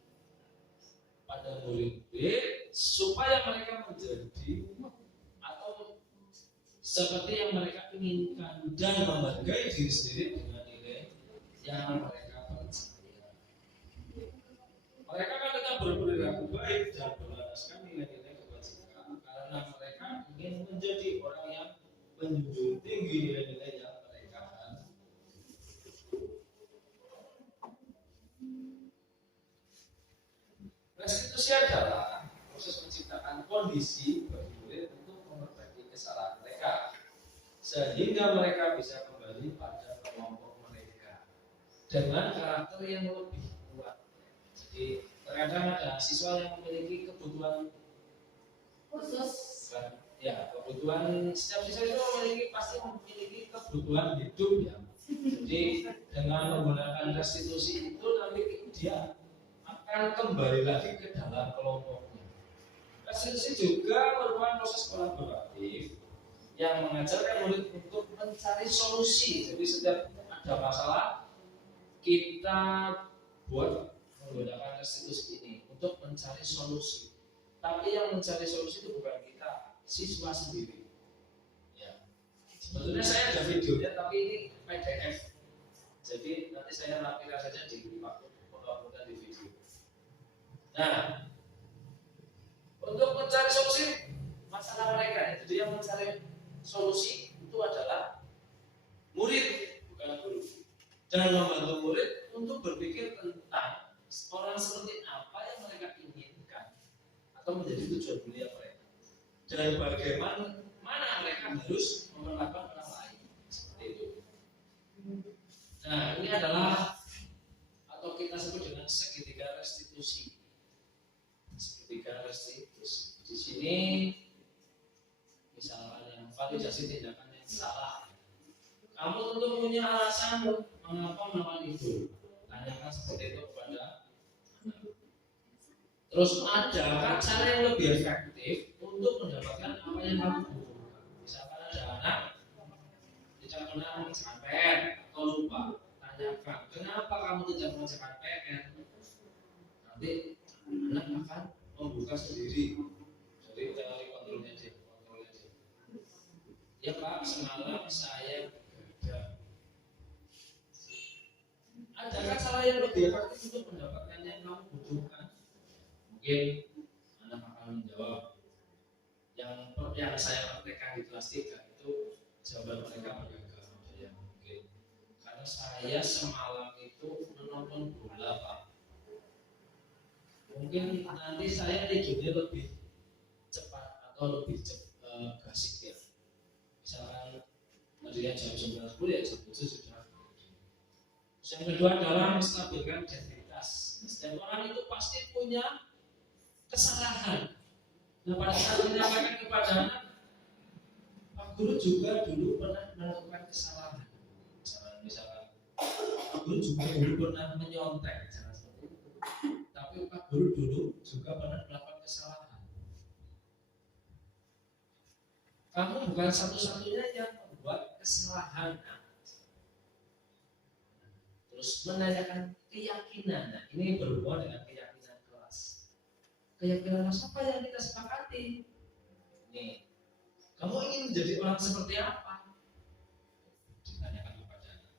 pada murid-murid supaya mereka menjadi atau seperti yang mereka inginkan dan menghargai diri sendiri dengan nilai yang mereka percaya. Mereka kan tetap berperilaku baik dan berlandaskan nilai-nilai kebajikan karena mereka ingin menjadi orang yang menjunjung tinggi nilai-nilai yang mereka anut. Restitusi adalah proses menciptakan kondisi bagi murid untuk memperbaiki kesalahan mereka sehingga mereka bisa kembali pada kelompok mereka dengan karakter yang lebih kuat. Jadi terkadang ada siswa yang memiliki kebutuhan khusus, ya kebutuhan setiap siswa itu pasti memiliki kebutuhan hidup ya. Jadi dengan menggunakan restitusi itu nanti dia akan kembali lagi ke dalam kelompoknya. Restitusi juga merupakan proses kolaboratif yang mengajarkan murid untuk mencari solusi. Jadi setiap ada masalah kita buat menggunakan restitusi ini untuk mencari solusi. Tapi yang mencari solusi itu bukan kita, siswa sendiri. Ya. Sebetulnya saya ada videonya, tapi ini PDF. Jadi nanti saya rapirkan saja di waktu penguploadan di video. Nah, untuk mencari solusi masalah mereka, jadi yang mencari solusi itu adalah murid, bukan guru. Dan membantu murid untuk berpikir tentang orang seperti apa yang mereka inginkan atau menjadi tujuan mulia mereka. Dan bagaimana mereka harus memperlakukan orang lain seperti itu. Nah, ini adalah atau kita sebut dengan segitiga restitusi. Segitiga restitusi. Di sini misalkan yang validasi tindakan yang salah. Kamu tentu punya alasan mengapa melakukan itu. Tanyakan seperti itu kepada anak. Terus adakah cara yang lebih efektif untuk mendapatkan apa yang kamu butuhkan? Misalkan ada anak tidak pernah mengerjakan PR atau lupa, tanyakan kenapa kamu tidak mengerjakan PR. Nanti anak akan membuka sendiri. Jadi cari kontrolnya dia. Ya Pak, semalam saya begadang. Adakah cara yang lebih efektif untuk mendapatkan yang kamu butuhkan? Mungkin anak akan menjawab yang saya praktekkan di kelas 3 itu jawaban mereka beragam. Ya, mungkin karena saya semalam itu menonton bola, Pak. Mungkin nanti saya tidurnya lebih cepat atau lebih gasik ya. Misalkan tadinya jam 9.10 ya jam 7 sudah. Yang kedua adalah menstabilkan identitas. Setiap orang itu pasti punya kesalahan. Nah, pada saat menyampaikan kepada anak, Pak Guru juga dulu pernah melakukan kesalahan. Misalkan Pak Guru juga dulu pernah menyontek, jangan seperti itu. Tapi Pak Guru dulu juga pernah melakukan kesalahan. Kamu bukan satu-satunya yang membuat kesalahan. Terus menanyakan keyakinan. Nah, ini berhubungan dengan keyakinan kelas. Keyakinan kelas apa yang kita sepakati? Nih, kamu ingin menjadi orang seperti apa? Ditanyakan kepada anak.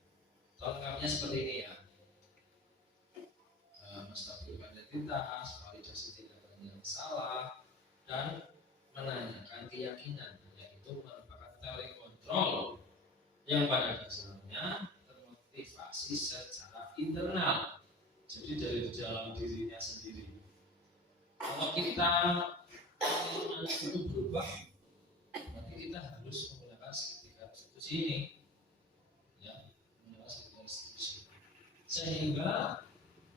Lengkapnya seperti ini ya. Menstabilkan identitas, validasi tindakan yang salah, dan menanyakan keyakinan, yaitu merupakan teori kontrol yang pada dasarnya termotivasi secara internal. Jadi dari dalam dirinya sendiri. Kalau kita ingin anak itu berubah, berarti kita harus menggunakan segitiga institusi ini, ya, menggunakan segitiga institusi. Sehingga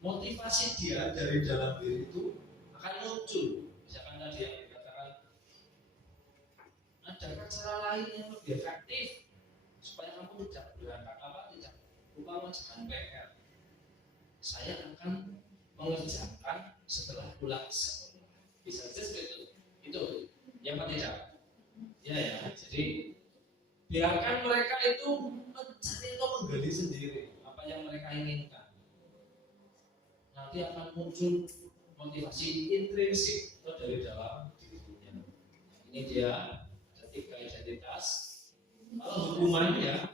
motivasi dia dari dalam diri itu akan muncul. Misalkan tadi yang dikatakan, adakah cara lain yang lebih efektif supaya kamu tidak berangkat tidak lupa mengerjakan PR? Saya akan mengerjakan setelah pulang sekolah. Bisa seperti itu yang tidak. Ya. Jadi biarkan mereka itu mencari atau menggali sendiri apa yang mereka inginkan. Nanti akan muncul motivasi intrinsik atau dari dalam dirinya. Ini dia ada 3 identitas. Kalau hukumannya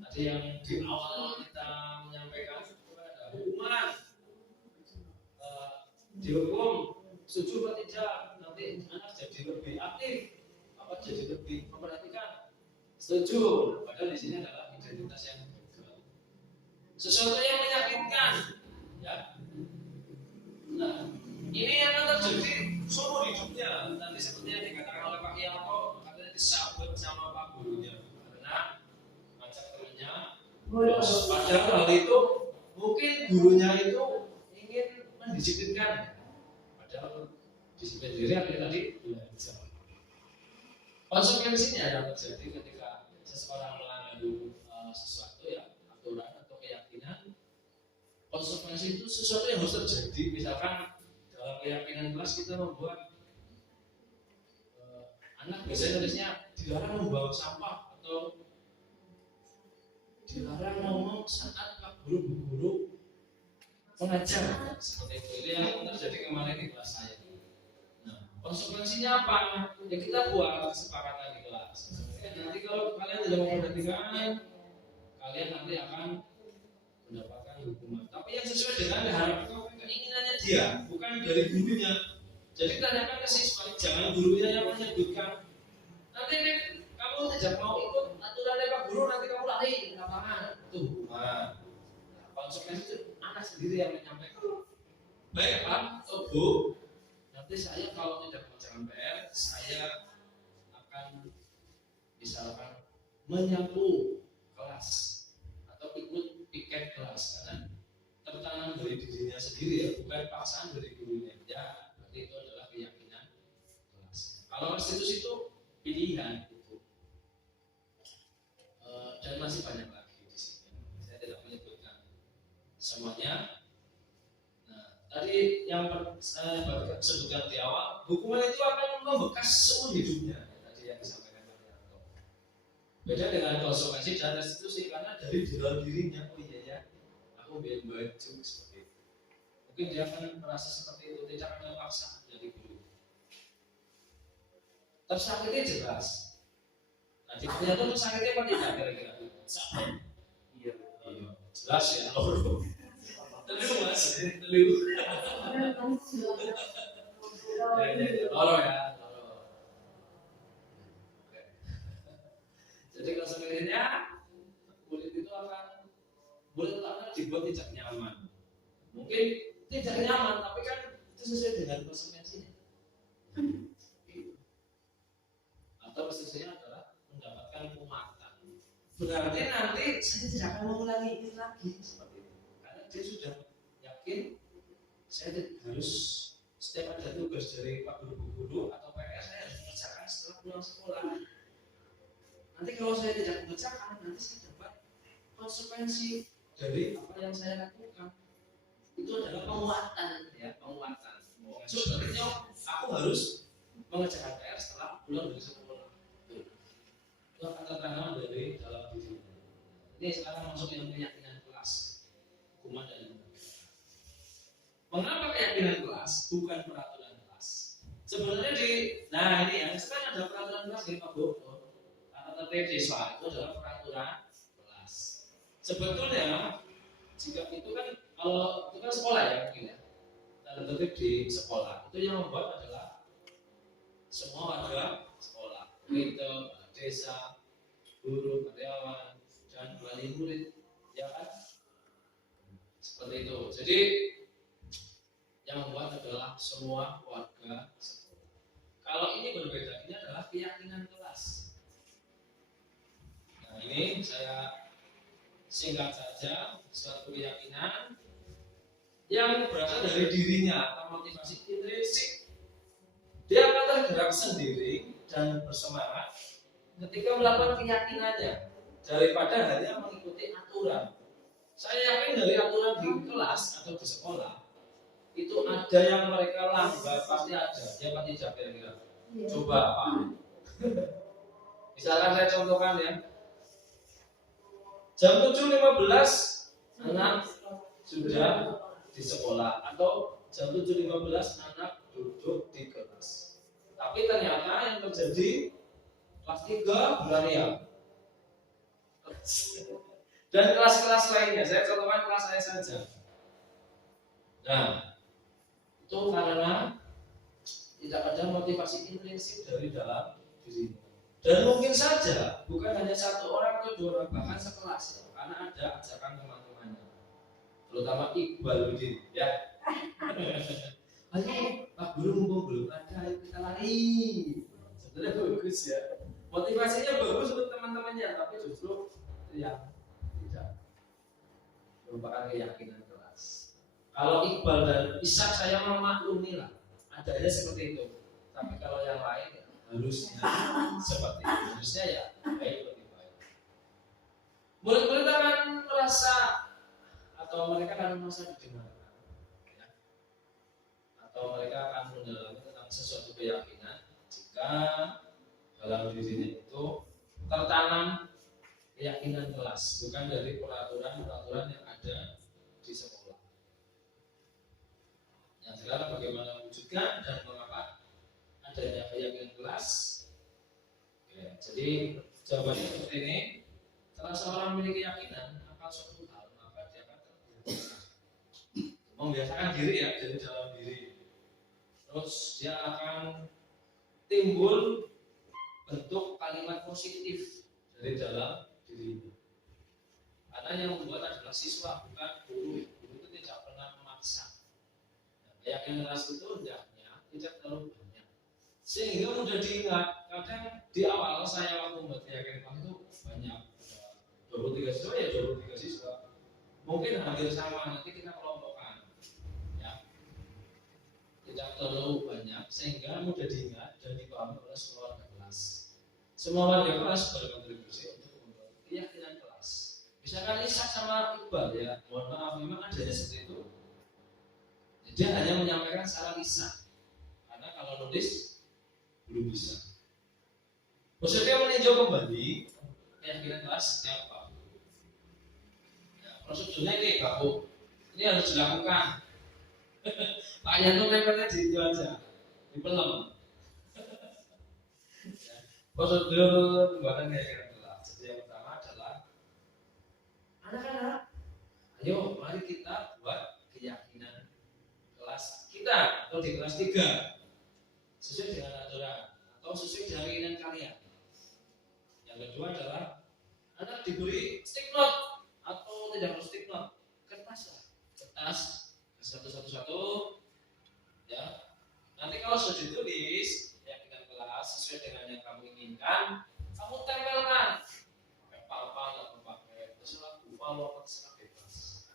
ada yang di awal kita menyampaikan ada hukuman, dihukum setuju atau tidak, nanti anak jadi lebih aktif, jadi lebih memperhatikan, setuju. Padahal di sini adalah identitas yang gagal. Sesuatu yang menyakitkan, ya. Nah, ini yang akan terjadi seumur hidupnya. Nanti seperti yang dikatakan oleh Pak Yanto, katanya disabet sama Pak Gurunya karena ngajak temannya. Padahal hal itu mungkin gurunya itu ingin mendisiplinkan, padahal disiplin diri artinya tadi belajar. Konsekuensinya yang terjadi ketika seseorang melanggar sesuatu ya, aturan atau keyakinan, konsekuensi itu sesuatu yang harus terjadi. Misalkan dalam keyakinan kelas kita membuat anak biasanya tulisnya dilarang membuang sampah atau dilarang ngomong saat Pak Guru mengajar, seperti itu. Itu yang terjadi kemarin di kelas saya. Nah, konsekuensinya apa? Ya kita buat kesepakatan di kelas. Nanti kalau kalian tidak memperhatikan, kalian nanti akan mendapatkan hukuman. Tapi yang sesuai dengan keinginannya dia, bukan dari gurunya. Jadi tanyakan ke siswa, jangan gurunya yang menyebutkan. Nanti kamu tidak mau ikut aturan Pak Guru, nanti kamu lari di lapangan. Itu hukuman. Nah, konsekuensi itu anak sendiri yang menyampaikan. Baik Pak atau Bu, nanti saya kalau tidak mengerjakan PR, saya akan misalkan menyapu kelas atau ikut piket kelas, karena tertanam dari dirinya sendiri ya, bukan paksaan dari gurunya. Ya, berarti itu adalah keyakinan kelas. Kalau restitusi itu pilihan itu, dan masih banyak lagi di sini. Saya tidak menyebutkan semuanya. Nah, tadi yang saya sebutkan di awal, hukuman itu akan membekas seumur hidupnya. Tadi yang disampaikan Pak Yanto. Beda dengan konsekuensi dan restitusi, karena dari dalam dirinya, oh iya ya, aku biar baju seperti itu. Mungkin dia akan merasa seperti itu, tidak akan memaksa dari guru. Tersakiti jelas. Nah, dia tuh tersakiti apa tidak kira-kira? Iya. Jelas ya. Telu mas, telu. Loro ya, loro. Oke. Jadi konsekuensinya kulit itu akan dibuat tidak nyaman. Mungkin tidak nyaman, tapi kan itu sesuai dengan konsekuensinya. Atau sesuai adalah mendapatkan kumatan. Berarti nanti saya tidak akan mengulangi ini lagi seperti itu. Karena dia sudah yakin saya harus setiap ada tugas dari Pak Guru atau PR saya harus mengerjakan setelah pulang sekolah. Nanti kalau saya tidak mengerjakan, nanti saya dapat konsekuensi dari apa yang saya lakukan. Itu adalah penguatan, ya, penguatan. Sebenarnya aku harus mengerjakan PR setelah pulang dari sekolah. Itu akan tertanam dari dalam diri. Ini sekarang masuk yang keyakinan kelas, hukuman dan mengapa keyakinan kelas bukan peraturan kelas? Sebenarnya nah ini ya, sekarang ada peraturan kelas dari Pak Bogor atau tertib siswa itu adalah peraturan kelas. Sebetulnya jika itu kan kalau itu kan sekolah ya mungkin ya, tata tertib di sekolah itu yang membuat adalah semua warga sekolah, itu desa, guru, karyawan, dan wali murid, ya kan? Seperti itu. Jadi yang membuat adalah semua warga sekolah. Kalau ini berbeda, ini adalah keyakinan kelas. Nah ini saya singkat saja suatu keyakinan yang berasal dari dirinya atau motivasi intrinsik. Dia akan tergerak sendiri dan bersemangat ketika melakukan keyakinannya daripada hanya mengikuti aturan. Saya yakin dari aturan di kelas atau di sekolah itu ada yang mereka langgar, pasti ada. Dia pasti tidak kira-kira. Coba apa? Misalkan saya contohkan ya. Jam 7.15 anak sudah di sekolah atau jam 7.15 anak duduk di kelas. Tapi ternyata yang terjadi kelas 3 beranian. Dan kelas-kelas lainnya, saya contohkan kelas saya saja. Nah, itu karena tidak ada motivasi intrinsik dari dalam diri. Dan mungkin saja bukan hanya satu orang atau dua orang, bahkan sekelas ya, karena ada ajakan teman-temannya, terutama Iqbal Udin, ya. Ayo, Pak Guru mumpung belum ada, ayo kita lari. Sebenarnya bagus ya, motivasinya bagus untuk teman-temannya, tapi justru yang tidak merupakan keyakinan kelas. Kalau Iqbal dan Ishak saya memaklumi lah, adanya seperti itu. Tapi kalau yang lain harusnya seperti itu. Harusnya ya baik lebih baik. Murid-murid akan merasa atau mereka akan merasa didengarkan, ya. Atau mereka akan mendalami tentang sesuatu keyakinan jika dalam dirinya itu tertanam keyakinan kelas, bukan dari peraturan-peraturan yang ada di sekolah. Yang sekarang bagaimana wujudkan dan mengapa adanya keyakinan kelas? Ya, jadi jawabannya seperti ini. Kalau seorang memiliki keyakinan akan suatu hal, maka dia akan membiasakan diri ya dari dalam diri. Terus dia akan timbul bentuk kalimat positif dari dalam dirinya. Karena yang membuat adalah siswa, bukan guru. Guru itu tidak pernah memaksa. Nah, keyakinan kelas itu hendaknya tidak terlalu banyak, sehingga mudah diingat. Kadang di awal saya waktu membuat keyakinan kelas itu banyak, 23 siswa ya 23 siswa. Mungkin hampir sama, nanti kita kelompokkan, ya. Tidak terlalu banyak, sehingga mudah diingat dan dipahami oleh semua warga kelas. Semua warga kelas berkontribusi untuk membuat keyakinan kelas. Misalkan Ishak sama Iqbal ya, mohon maaf memang adanya seperti itu. Dia hanya menyampaikan secara lisan, karena kalau nulis belum bisa. Maksudnya meninjau kembali keyakinan kelas setiap waktu. Ya, prosedurnya ini baku, ini harus dilakukan. Pak Yanto nempelnya di itu aja, di pelem. Ya, prosedur pembuatan keyakinan kelas. Jadi yang pertama adalah anak-anak, ayo mari kita buat kalau di kelas 3 sesuai dengan aturan atau sesuai dengan keinginan kalian. Yang kedua adalah anak diberi stick note atau tidak harus stick note, kertas satu ya. Nanti kalau sudah ditulis keyakinan kelas sesuai dengan yang kamu inginkan, kamu tempelkan pakai papan atau pakai terserah bufalo atau terserah bebas.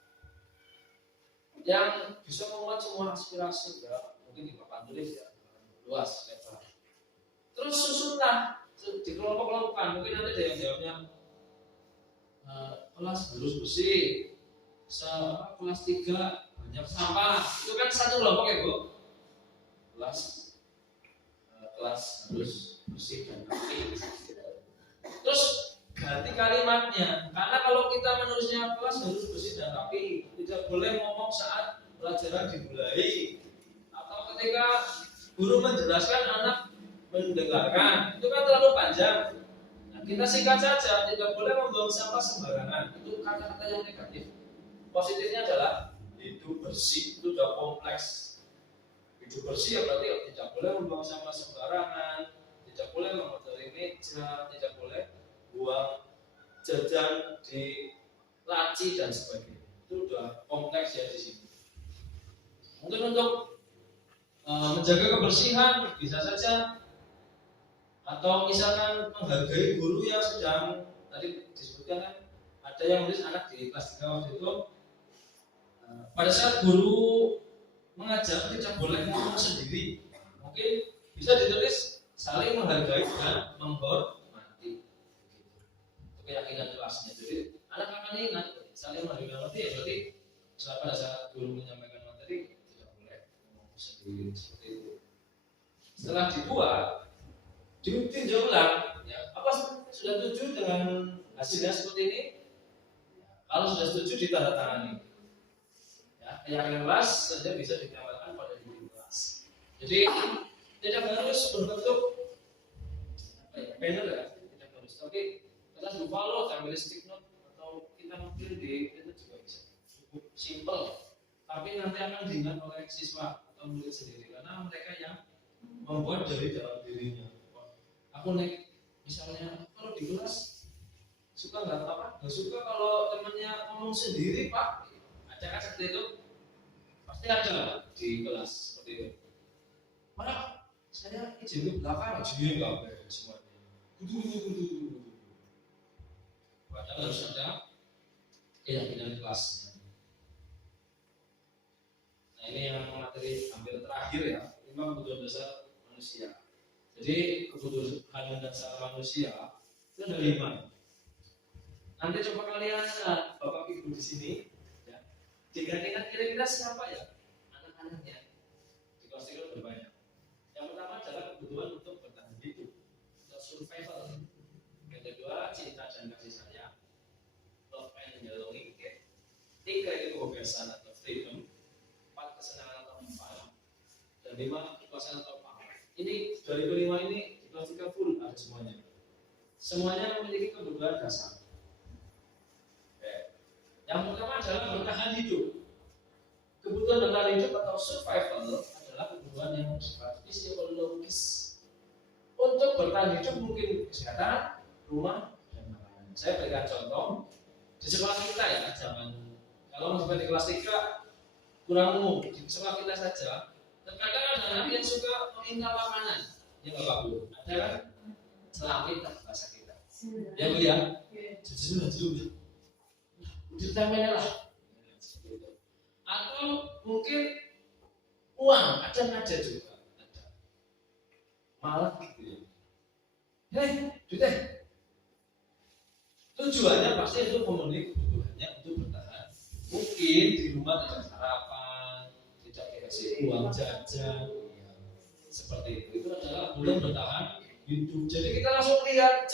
Yang bisa memuat semua aspirasi ya, mungkin di papan tulis ya, luas lebar. Terus susunlah di kelompok-kelompokan, mungkin nanti ada yang jawabnya kelas harus bersih, kelas 3 banyak sampah, itu kan satu kelompok ya Bu. Kelas harus bersih dan rapi. Terus ganti kalimatnya, karena kalau kita menulisnya kelas harus bersih dan rapi, tidak boleh ngomong saat pelajaran dimulai atau ketika guru menjelaskan anak mendengarkan, itu kan terlalu panjang. Nah, kita singkat saja, tidak boleh membuang sampah sembarangan. Itu kata-kata yang negatif. Positifnya adalah hidup bersih, itu sudah kompleks. Hidup bersih ya berarti tidak boleh membuang sampah sembarangan, tidak boleh mengotori meja, tidak boleh buang jajan di laci dan sebagainya. Itu sudah kompleks ya di sini. Mungkin untuk menjaga kebersihan bisa saja, atau misalkan menghargai guru yang sedang tadi disebutkan kan, ada yang nulis anak di kelas 3 waktu itu, pada saat guru mengajar tidak boleh ngomong sendiri, mungkin bisa ditulis saling menghargai dan menghormati. Itu keyakinan kelasnya. Jadi anak akan ingat saling menghargai dan menghormati ya, berarti pada saat guru menyampaikan materi tidak boleh ngomong sendiri seperti itu. Setelah dibuat ditinjau ulang, ya, apa sudah setuju dengan hasilnya seperti ini? Kalau sudah setuju ditandatangani. Ya, keyakinan kelas saja bisa ditempelkan pada diri kelas. Jadi tidak harus berbentuk banner ya, tidak harus. Tapi kertas bufalo, ambil stick note atau kita ngambil di itu juga bisa. Cukup simple, tapi nanti akan diingat oleh siswa atau murid sendiri karena mereka yang membuat dari dalam dirinya. Aku naik misalnya kalau di kelas suka nggak suka kalau temannya ngomong sendiri Pak, ada kan seperti itu, pasti ada di kelas seperti itu. Mana saya izin ke belakang izin nggak boleh semuanya, padahal harus ada keyakinan kelasnya. Nah ini yang materi hampir terakhir ya, 5 kebutuhan dasar manusia. Jadi kebutuhan dasar manusia itu ada 5. Nanti coba kalian Bapak Ibu di sini, ya, ingat kira-kira siapa ya anak-anaknya di kelas 3 berbanyak. Yang pertama adalah kebutuhan untuk bertahan hidup, untuk survival. Yang kedua cinta dan kasih sayang, love and belonging. 3 itu kebebasan atau freedom, 4 kesenangan atau fun, dan 5 kekuasaan atau ini dari kelima ini di kelas 3 full ada semuanya. Semuanya memiliki kebutuhan dasar. Yang pertama adalah bertahan hidup. Kebutuhan bertahan hidup atau survival adalah kebutuhan yang bersifat fisiologis. Untuk bertahan hidup mungkin kesehatan, rumah, dan makanan. Saya berikan contoh di sekolah kita ya, zaman kalau di kelas 3 kurang umum, di sekolah kita saja. Terkadang ada anak yang suka meminta makanan, ya Bapak Bu, ada kan? Selamit bahasa kita. Ya Bu ya. Jujur. Ditempelnya lah. Atau mungkin uang, ada juga. Ada. Malah gitu ya. Hei, duit. Tujuannya pasti untuk memenuhi kebutuhannya untuk bertahan. Mungkin di rumah tidak sarapan, tidak dikasih uang jajan, ya, seperti itu adalah belum bertahan hidup. Jadi kita langsung lihat,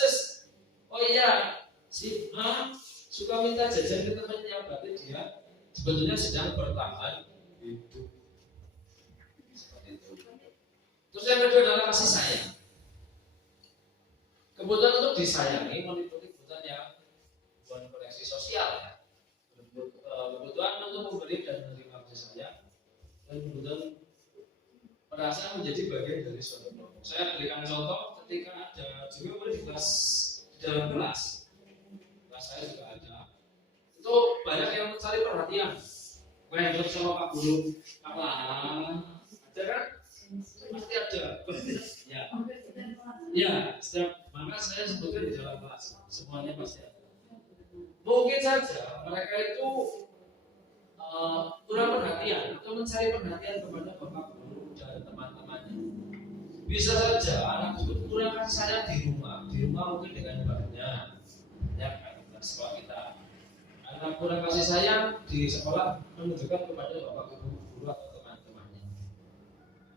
oh iya, si A suka minta jajan ke temannya, berarti dia sebetulnya sedang bertahan hidup. Seperti itu. Terus yang kedua adalah kasih sayang. Kebutuhan untuk disayangi meliputi kebutuhan yang bukan koneksi sosial ya. Kebutuhan untuk memberi dan menerima kasih sayang, dan kebutuhan merasa menjadi bagian dari suatu kelompok. Saya berikan contoh ketika ada juga boleh di dalam kelas saya juga ada. Itu banyak yang mencari perhatian. Wendot sama Pak Guru, apa? Ada kan? Pasti ada. Ya. Ya, setiap maka saya sebutkan di dalam kelas semuanya pasti ada. Mungkin saja mereka itu kurang perhatian atau mencari perhatian kepada Bapak Guru dan teman-temannya. Bisa saja anak itu kurang kasih sayang di rumah mungkin dengan banyak kan sekolah kita. Anak kurang kasih sayang di sekolah menunjukkan kepada Bapak Guru atau teman-temannya.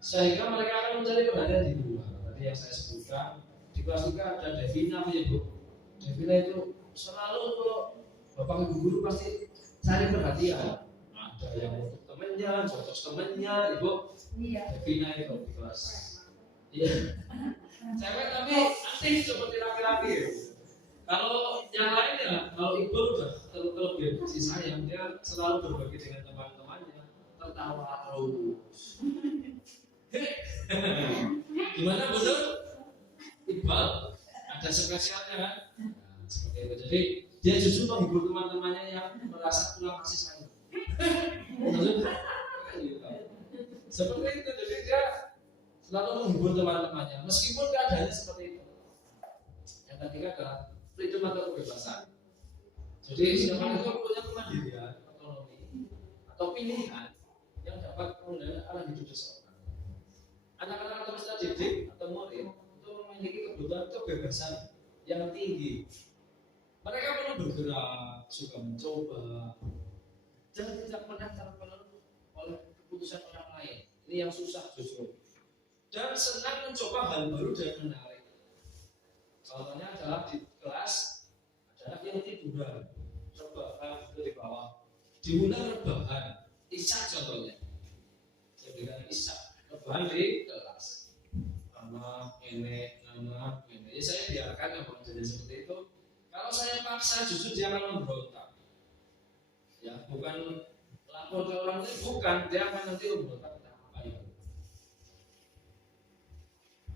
Sehingga mereka akan mencari perhatian di luar. Tadi yang saya sebutkan di kelas juga ada Devina menyebut. Devina itu selalu kok Bapak Ibu guru pasti cari perhatian. Ada yang untuk temannya, contoh temannya, Ibu. Iya. Devina itu di kelas. Iya. Cewek tapi aktif seperti laki-laki. Kalau yang lain ya, kalau Ibu udah kelebihan kasih sayang, dia selalu berbagi dengan teman-temannya, tertawa terus. Gimana betul? Iqbal ada spesialnya kan? Nah, seperti itu. Jadi dia justru menghibur teman-temannya yang merasa kurang kasih sayang. Seperti itu. Jadi dia selalu menghibur teman-temannya, meskipun keadaannya seperti itu. Yang ketiga adalah freedom atau kebebasan. Jadi siapa itu punya kemandirian, otonomi, atau pilihan yang dapat mengendalikan arah hidup seseorang. Anak-anak atau peserta didik atau murid itu memiliki kebutuhan kebebasan yang tinggi. Mereka perlu bergerak, suka mencoba, dan tidak pernah terpengaruh oleh keputusan orang lain. Ini yang susah justru. Dan senang mencoba hal baru dan menarik. Contohnya adalah di kelas ada yang tiduran, rebahan itu di bawah, diundang rebahan, isak contohnya. Saya berikan isak. Rebahan di kelas, nama ini. Ya saya biarkan yang jadi seperti itu. Kalau saya paksa, justru dia akan memberontak. Ya, bukan lapor ke orang lain, bukan dia akan nanti memberontak. Apa itu?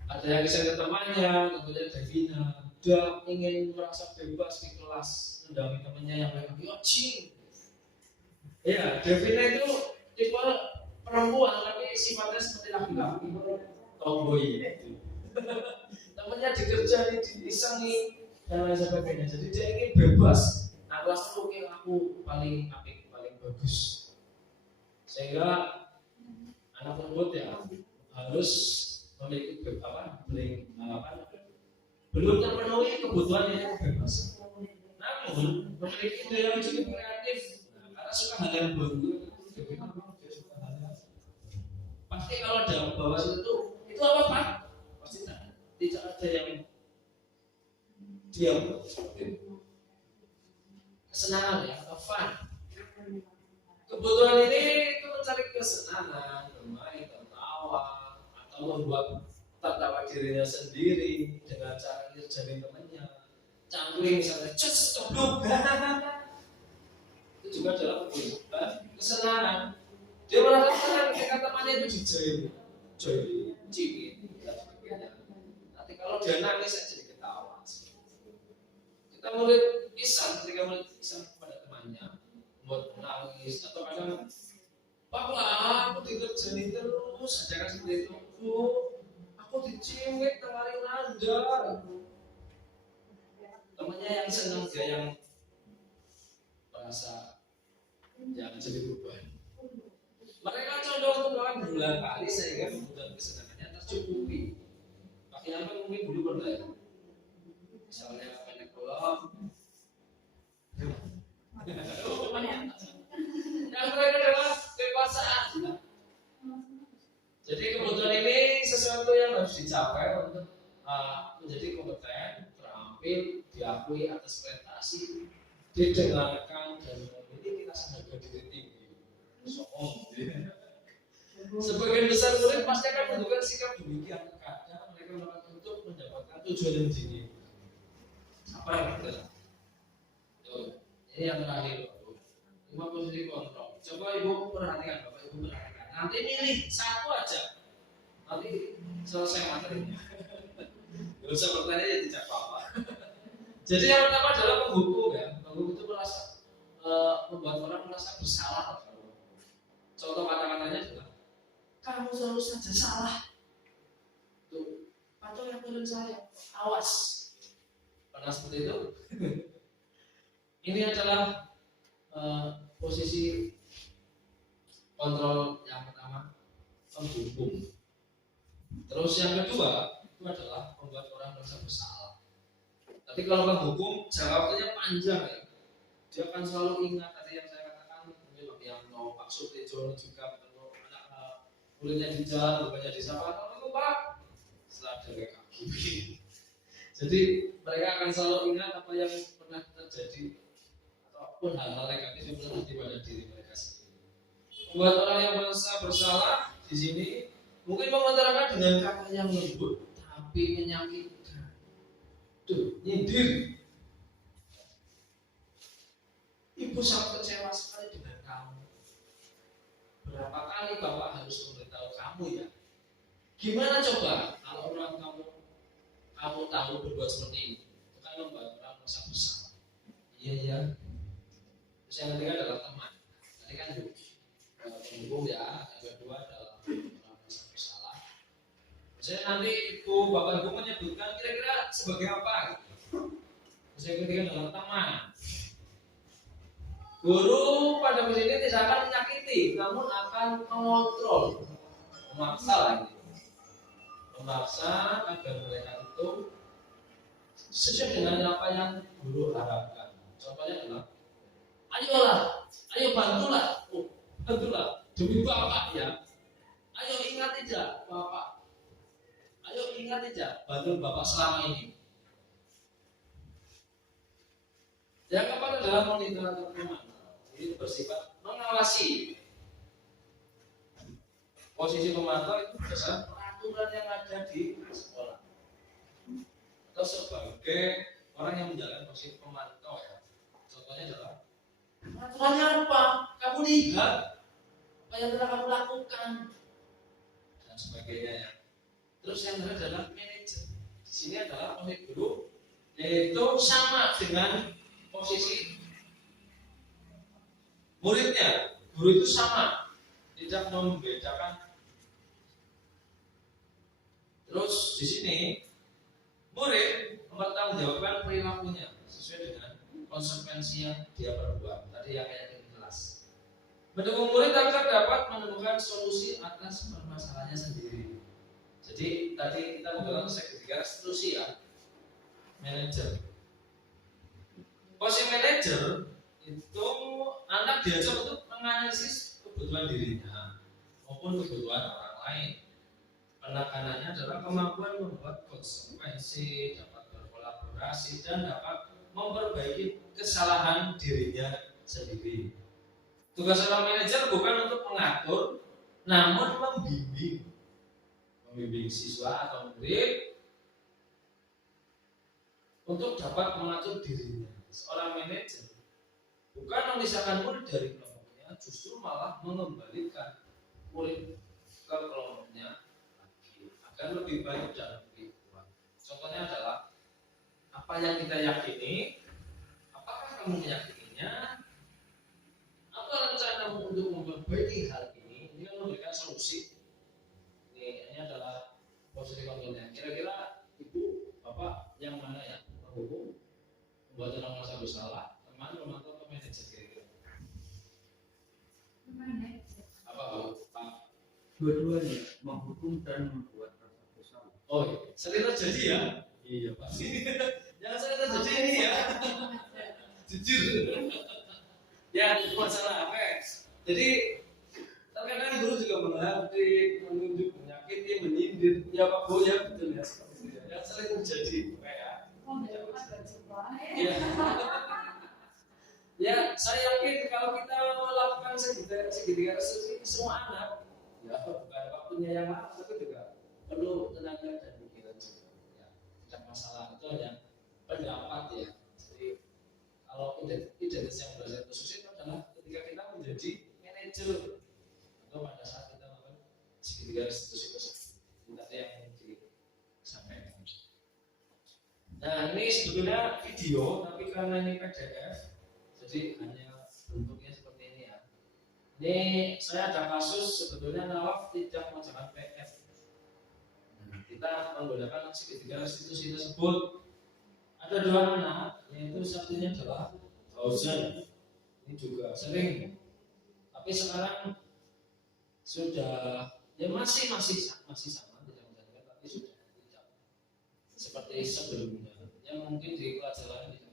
Ada yang kisah temannya, tentunya Devina. Dia ingin merasa bebas di kelas, mendampingi temannya yang lagi cing. Ya, Devina itu tipe perempuan tapi sifatnya seperti laki-laki, tomboy gitu. Temannya dikerjani, diisangi dan lain sebagainya. Jadi dia ingin bebas. Nah kelas itu aku paling apik, paling bagus. Sehingga anak tersebut ya harus memiliki belum terpenuhi kebutuhannya bebas. Namun memiliki daya yang cukup kreatif. Nah, karena suka hal yang baru. Pasti kalau ada bawah itu apa Pak? Pasti tidak ada yang diam. Kesenangan ya, fun. Kebutuhan ini itu mencari kesenangan, bermain, tertawa, atau membuat tertawa dirinya sendiri dengan cara ngerjain temannya. Cangkring misalnya, ceblok. Itu juga adalah kesenangan. Dia merasa senang ketika temannya itu dijoin, cipin, dan sebagainya. Nanti kalau dia nangis saya jadi ketawa. Kita murid Isan ketika murid Isan kepada temannya, buat nangis atau kadang, Pak aku dikerjain terus, aja kan seperti itu. Aku dicimit kemarin nanda. Temannya yang senang dia yang merasa yang jadi beban. Mereka condong untuk melakukan berulang kali sehingga kebutuhan kesenangannya tercukupi. Pakai apa mungkin dulu pernah ya? Misalnya pendek bolong. Yang terakhir adalah kekuasaan. Jadi kebutuhan ini sesuatu yang harus dicapai untuk menjadi kompeten, terampil, diakui atas prestasi, didengarkan dan memiliki rasa harga diri tinggi. Sebagian besar murid pasti akan menunjukkan sikap demikian karena mereka melakukan untuk mendapatkan tujuan yang tinggi. Apa yang betul? Ini yang terakhir. Cuma posisi kontrol. Coba ibu perhatikan, bapak ibu perhatikan. Nanti milih satu aja. nanti selesai materinya. Gak usah bertanya ya tidak apa-apa. Jadi yang pertama adalah penghukum ya. Penghukum itu merasa membuat orang merasa bersalah. Contoh kata-katanya juga, kamu selalu saja salah. Tuh, patung yang turun saya, awas. Pernah seperti itu? Ini adalah posisi kontrol yang pertama, penghukum. Terus yang kedua itu adalah membuat orang merasa bersalah. Tapi kalau penghukum jangka waktunya panjang ya, dia akan selalu ingat tadi yang saya katakan, yang mau Pak Sutioso juga ketemu anak kulitnya di jalan, bukannya di sapa, itu Pak, setelah dari kaki. Jadi mereka akan selalu ingat apa yang pernah terjadi ataupun hal-hal negatif yang pernah terjadi pada diri mereka sendiri. Membuat orang yang merasa bersalah di sini mungkin mengutarakan dengan kata yang lembut tapi menyakitkan. Tuh, nyindir. Ibu sangat kecewa sekali dengan kamu. Berapa kali Bapak harus memberitahu kamu ya? Gimana coba kalau orang kamu tahu berbuat seperti ini? Itu kan membuat orang merasa bersalah. Iya ya. Terus yang ketiga adalah teman. Tadi kan penghukum ya. Yang kedua adalah orang merasa bersalah. Misalnya nanti ibu bapak ibu menyebutkan kira-kira sebagai apa? Terus yang ketiga adalah teman. Guru pada posisi ini tidak akan menyakiti, namun akan mengontrol, memaksa lagi, memaksa agar mereka itu sesuai dengan apa yang guru harapkan. Contohnya adalah, ayolah, ayo bantulah, bantulah demi bapak ya. Ayo ingat tidak bapak, ayo ingat tidak bantu bapak selama ini. Yang keempat adalah monitor atau pemantau. Ini bersifat mengawasi. Posisi pemantau itu berdasarkan peraturan yang ada di sekolah. Atau sebagai orang yang menjalankan posisi pemantau ya. Contohnya adalah peraturannya apa? Kamu lihat apa yang telah kamu lakukan dan sebagainya ya. Terus yang terakhir adalah manajer. Di sini adalah posisi guru, yaitu sama dengan posisi muridnya. Guru itu sama, tidak membedakan. Terus di sini murid mempertanggungjawabkan perilakunya sesuai dengan konsekuensi yang dia perbuat. Tadi yang kayak jelas. Mendukung murid agar dapat menemukan solusi atas permasalahannya sendiri. Jadi tadi kita menggunakan segitiga solusi ya, manajer. Posisi manajer itu anak diajar untuk menganalisis kebutuhan dirinya maupun kebutuhan orang lain. Penekanannya adalah kemampuan membuat konsekuensi, dapat berkolaborasi dan dapat memperbaiki kesalahan dirinya sendiri. Tugas seorang manajer bukan untuk mengatur, namun membimbing siswa atau murid untuk dapat mengatur dirinya. Seorang manajer bukan memisahkan murid dari kelompoknya, justru malah mengembalikan murid ke kelompoknya lagi agar lebih baik dan lebih kuat. Contohnya adalah apa yang kita yakini, apakah kamu meyakininya? Apa rencanamu untuk memperbaiki hal ini? Ini kan memberikan solusi. Ini adalah posisi kontrolnya. Kira-kira ibu, bapak yang mana ya? Penghukum, membuat orang merasa bersalah, teman, memantau, atau manajer kira-kira? Apa Pak? Dua-duanya menghukum dan membuat rasa bersalah. Oh iya, sering terjadi ya? Iya pasti. Jangan sering terjadi ini ya. Jujur. Ya masalah apa? Jadi terkadang guru juga menghadapi, menunjuk, menyakiti, menyindir. Ya Pak Bu ya betul ya. Yang sering terjadi ya. Ya. Ya, saya yakin kalau kita melakukan segitiga resolusi semua anak, ya bukan waktunya yang lama, tapi juga perlu tenaga dan pikiran juga. Ya, tidak masalah itu hanya pendapat ya. Jadi kalau identitas yang belajar resolusi itu adalah ketika kita menjadi manajer atau pada saat kita melakukan segitiga resolusi tersebut. ini PDF, jadi hanya bentuknya seperti ini ya. Ini saya ada kasus sebetulnya Nawaf tidak mengerjakan PDF. Kita menggunakan segitiga restitusi tersebut. Ada dua anak, yaitu satunya adalah Fauzan. Ini juga sering, tapi sekarang sudah ya masih sama tidak menjalankan, tapi sudah tidak seperti sebelumnya. Yang mungkin di pelajaran tidak.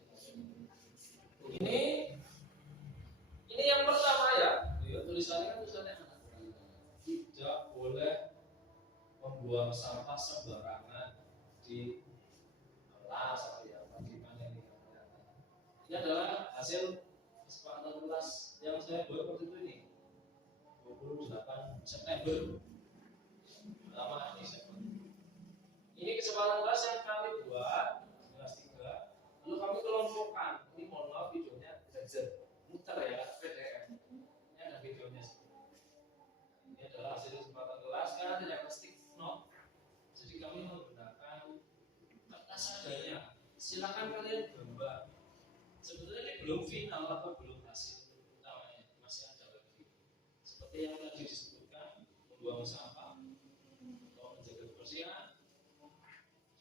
Ini yang pertama ya. Tulisannya kan tulisannya anak. Tidak boleh membuang sampah sembarangan di kelas atau ya bagaimana ini. Ini adalah hasil kesepakatan kelas yang saya buat waktu itu ini 28 September. Lama ini September. Ini kesepakatan kelas yang kami buat kelas 3. Lalu kami kelompokkan. Ini mohon maaf videonya tidak muter ya PDF. Ini ada videonya. Ini adalah hasil kesepakatan kelas karena tidak plastik note. Jadi kami menggunakan kertas seadanya. Silakan kalian gambar. Sebetulnya ini belum final atau belum hasil utamanya, masih ada lagi. Seperti yang tadi disebutkan, membuang sampah atau menjaga kebersihan,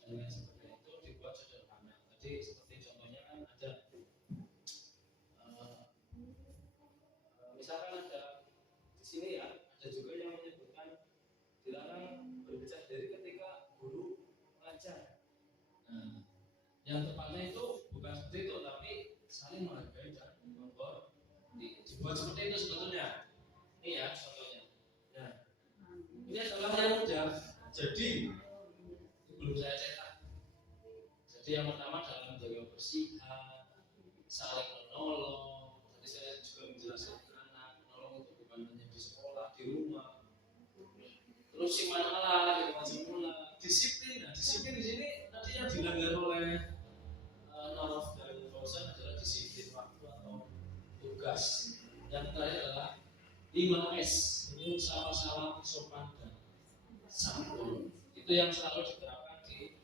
dan seperti itu dibuat sederhana. Tadi seperti contohnya kan ada, misalkan ada di sini ya, ada juga yang menyebutkan dilarang berbicara dari ketika guru mengajar. Nah, yang tepatnya itu bukan seperti itu, tapi saling menghargai dan menghormati. Dibuat seperti itu sebetulnya. Ini ya contohnya. Nah, ini adalah yang mudah. Jadi belum saya cetak. Jadi yang pertama dalam menjaga kebersihan, saling menolong. Tadi saya juga menjelaskan anak menolong itu bukan hanya di sekolah, di rumah. Terus simanalah, di rumah semula. Disiplin. Nah, disiplin di sini tadi yang dilanggar oleh Nawaf dan Fauzan adalah disiplin waktu atau tugas. Yang terakhir adalah 5S. Ini salam sopan dan santun. Itu yang selalu diterapkan di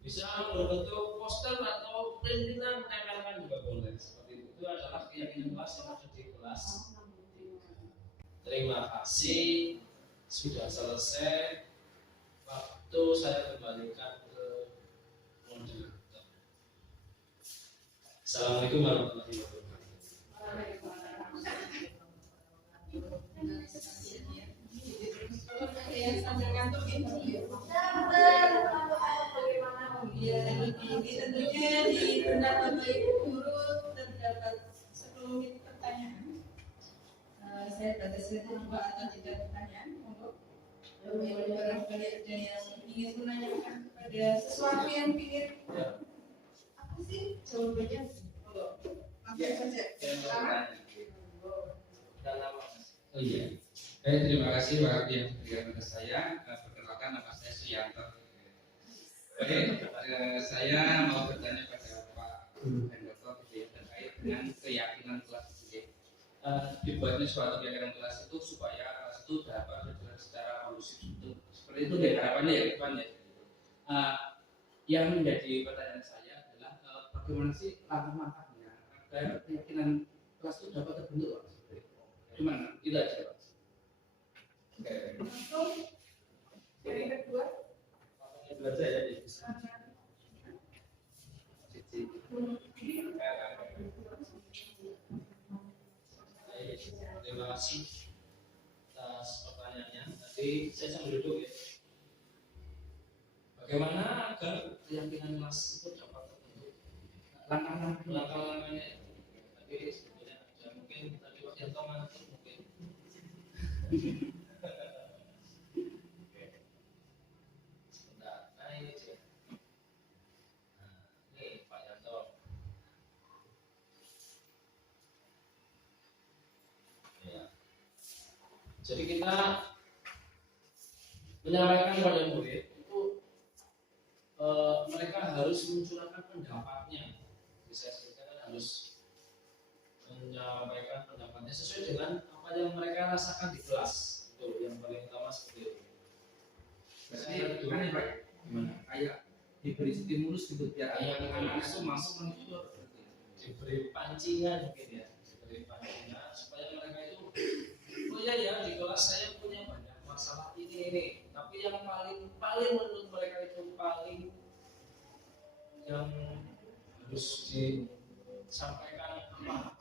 bisa berbentuk poster atau printinan, tempelkan juga boleh. Seperti itu adalah keyakinan kelas yang ada di kelas. Terima kasih sudah selesai. Waktu saya kembalikan ke moderator. Assalamualaikum warahmatullahi wabarakatuh. Yang sambil ngantuk ya. Ini tentunya di benak Bapak Ibu guru terdapat 10 menit pertanyaan. Saya batasi dua atau tidak pertanyaan. Untuk barangkali ada yang ingin menanyakan kepada sesuatu yang ingin apa sih jawabannya? Langsung saja. Oh iya. Terima kasih Pak yang memberikan kepada saya. Perkenalkan nama saya Suyanto. Oke, saya mau bertanya pada Pak Guru dan Dr. terkait dengan keyakinan kelas ini. Dibuatnya suatu keyakinan kelas itu supaya kelas itu dapat berjalan secara kondusif itu. Seperti itu ya harapannya ya Pak ya. Yang menjadi pertanyaan saya adalah bagaimana sih langkah-langkahnya agar keyakinan kelas itu dapat terbentuk Pak? Gimana? Itu aja Pak. Langsung yang kedua. Itu aja ya. Terima kasih atas pertanyaannya. Tadi saya sambil duduk ya. Bagaimana agar keyakinan kelas itu dapat terbentuk? Langkah-langkahnya tadi sebetulnya ada mungkin tadi Pak Yanto ngantuk mungkin. Sebentar, nah ini dia. Nah, ini Pak Yanto. Ya. Jadi kita menyampaikan kepada murid itu mereka harus mencurahkan pendapatnya. Jadi saya sebutkan kan harus menyampaikan pendapatnya sesuai dengan apa yang mereka rasakan di kelas. Itu yang paling utama seperti itu. Berarti kan Pak, gimana? Kayak diberi stimulus gitu biar anak itu masuk kan itu. diberi pancingan mungkin ya, diberi pancingan supaya mereka itu, oh iya ya di kelas saya punya banyak masalah ini, tapi yang paling menurut mereka itu paling yang harus disampaikan apa?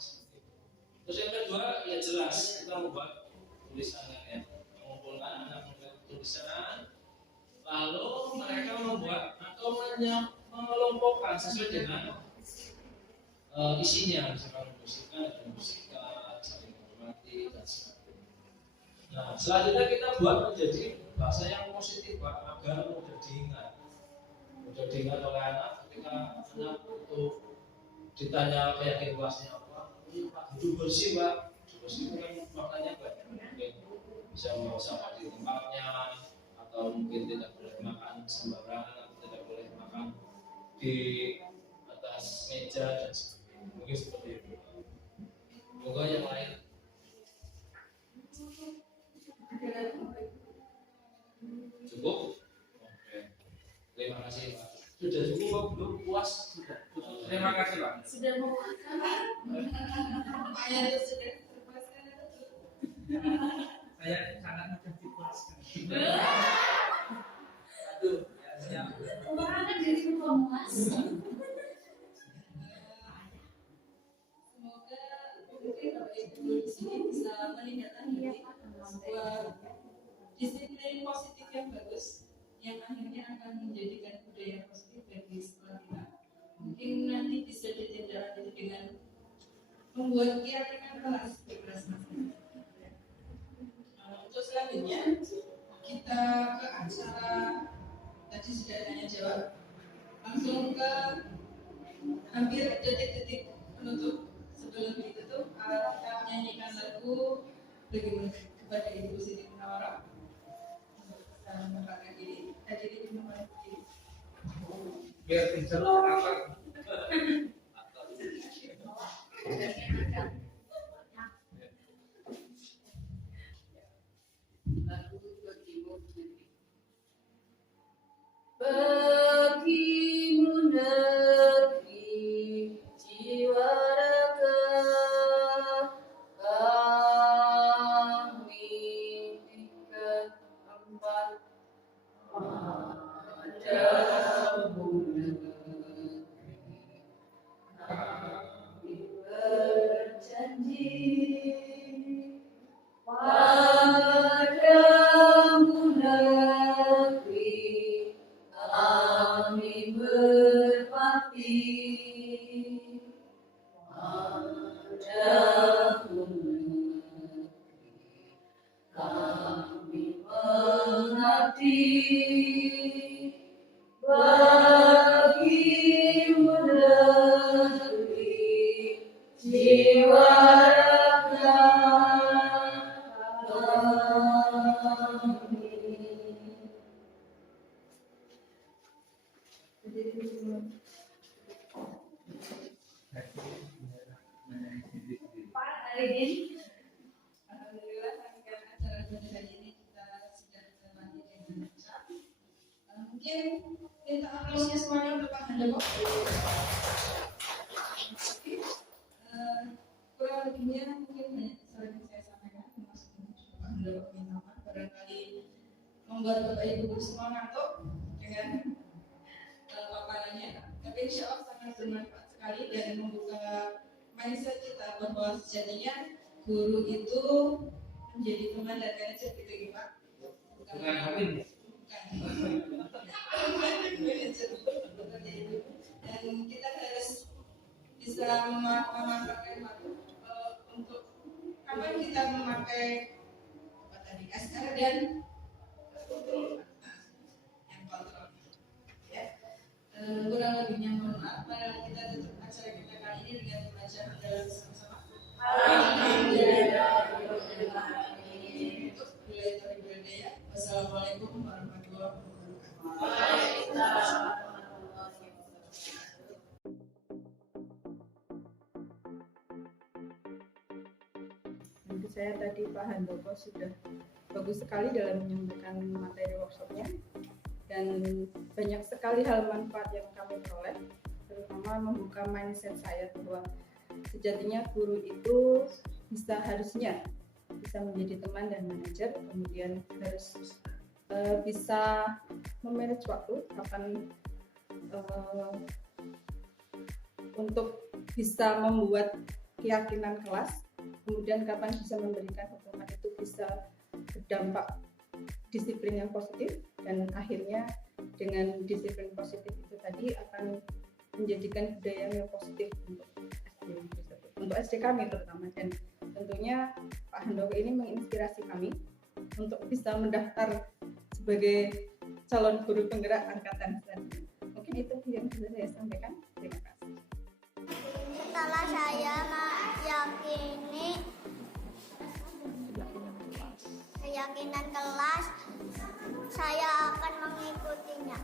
Terus yang kedua ya jelas kita membuat tulisannya ya, mengumpulkan anak membuat tulisan, lalu mereka membuat atau mengelompokkan sesuai dengan isinya, misalkan musika, saling menghormati dan sebagainya. Nah selanjutnya kita buat menjadi bahasa yang positif Pak, agar mudah diingat oleh anak ketika anak itu ditanya keyakinan kelasnya apa, Pak duduk bersih Pak, duduk bersih itu kan maknanya banyak, mungkin bisa membawa sampah di tempatnya, atau mungkin tidak boleh makan sembarangan, tidak boleh makan di atas meja dan sebagainya, mungkin seperti itu. Semoga yang lain cukup. Oke, terima kasih Pak. Sudah cukup Pak, belum puas sudah. Terima kasih Pak. Sudah memuaskan Pak. Lumayan itu sudah terpuaskan itu. Saya sangat mudah dipuaskan. Aduh, ya siap. Kemarin kan jadi pemuas. Semoga mungkin Bapak Ibu di sini bisa menindaklanjuti sebuah disiplin positif yang bagus yang akhirnya akan menjadikan budaya positif bagi sekolah kita. Mungkin nanti bisa ditindaklanjuti dengan membuat keyakinan kelas berprestasi. Untuk selanjutnya kita ke acara tadi sudah tanya jawab, langsung ke hampir detik-detik penutup. Sebelum ditutup kita menyanyikan lagu bagaimana kepada Ibu Siti Munawarah untuk menempatkan diri. Tadi Ibu menempatkan diri. Biar bisa apa? Bagimu negeri jiwa raga kami tingkat empat padamu negeri kami berjanji padamu negeri kami berbakti padamu negeri kami mengabdi bagimu negeri jiwa raga kami. Pak Aridin, Alhamdulillah rangkaian acara pada hari ini kita sudah melewati dengan lancar. Mungkin minta aplausnya semuanya untuk Pak Handoko. Kurang lebihnya mungkin banyak sering saya sampaikan, termasuk Pak Handoko minta maaf barangkali membuat Bapak Ibu semua ngantuk dengan paparannya. Tapi insya Allah sangat bermanfaat sekali dan membuka mindset kita bahwa sejatinya guru itu menjadi teman dan manajer gitu ya Pak. Bukan Hakim. Dan kita harus bisa memanfaatkan waktu untuk kapan kita memakai apa tadi SR dan kontrol yang kontrol ya. Kurang lebihnya mohon maaf. Mari kita tutup acara kita kali ini dengan membaca hamdalah bersama-sama. Wassalamualaikum warahmatullahi wabarakatuh. Menurut saya tadi Pak Handoko sudah bagus sekali dalam menyampaikan materi workshopnya dan banyak sekali hal manfaat yang kami peroleh, terutama sama membuka mindset saya bahwa sejatinya guru itu harusnya bisa menjadi teman dan manajer, kemudian harus bisa memanage waktu kapan untuk bisa membuat keyakinan kelas, kemudian kapan bisa memberikan hukuman itu bisa berdampak disiplin yang positif, dan akhirnya dengan disiplin positif itu tadi akan menjadikan budaya yang positif untuk SD kami terutama. Dan tentunya Pak Handoko ini menginspirasi kami untuk bisa mendaftar sebagai calon guru penggerak angkatan selanjutnya. Mungkin itu yang bisa saya sampaikan. Terima kasih. Setelah saya meyakini keyakinan kelas, saya akan mengikutinya.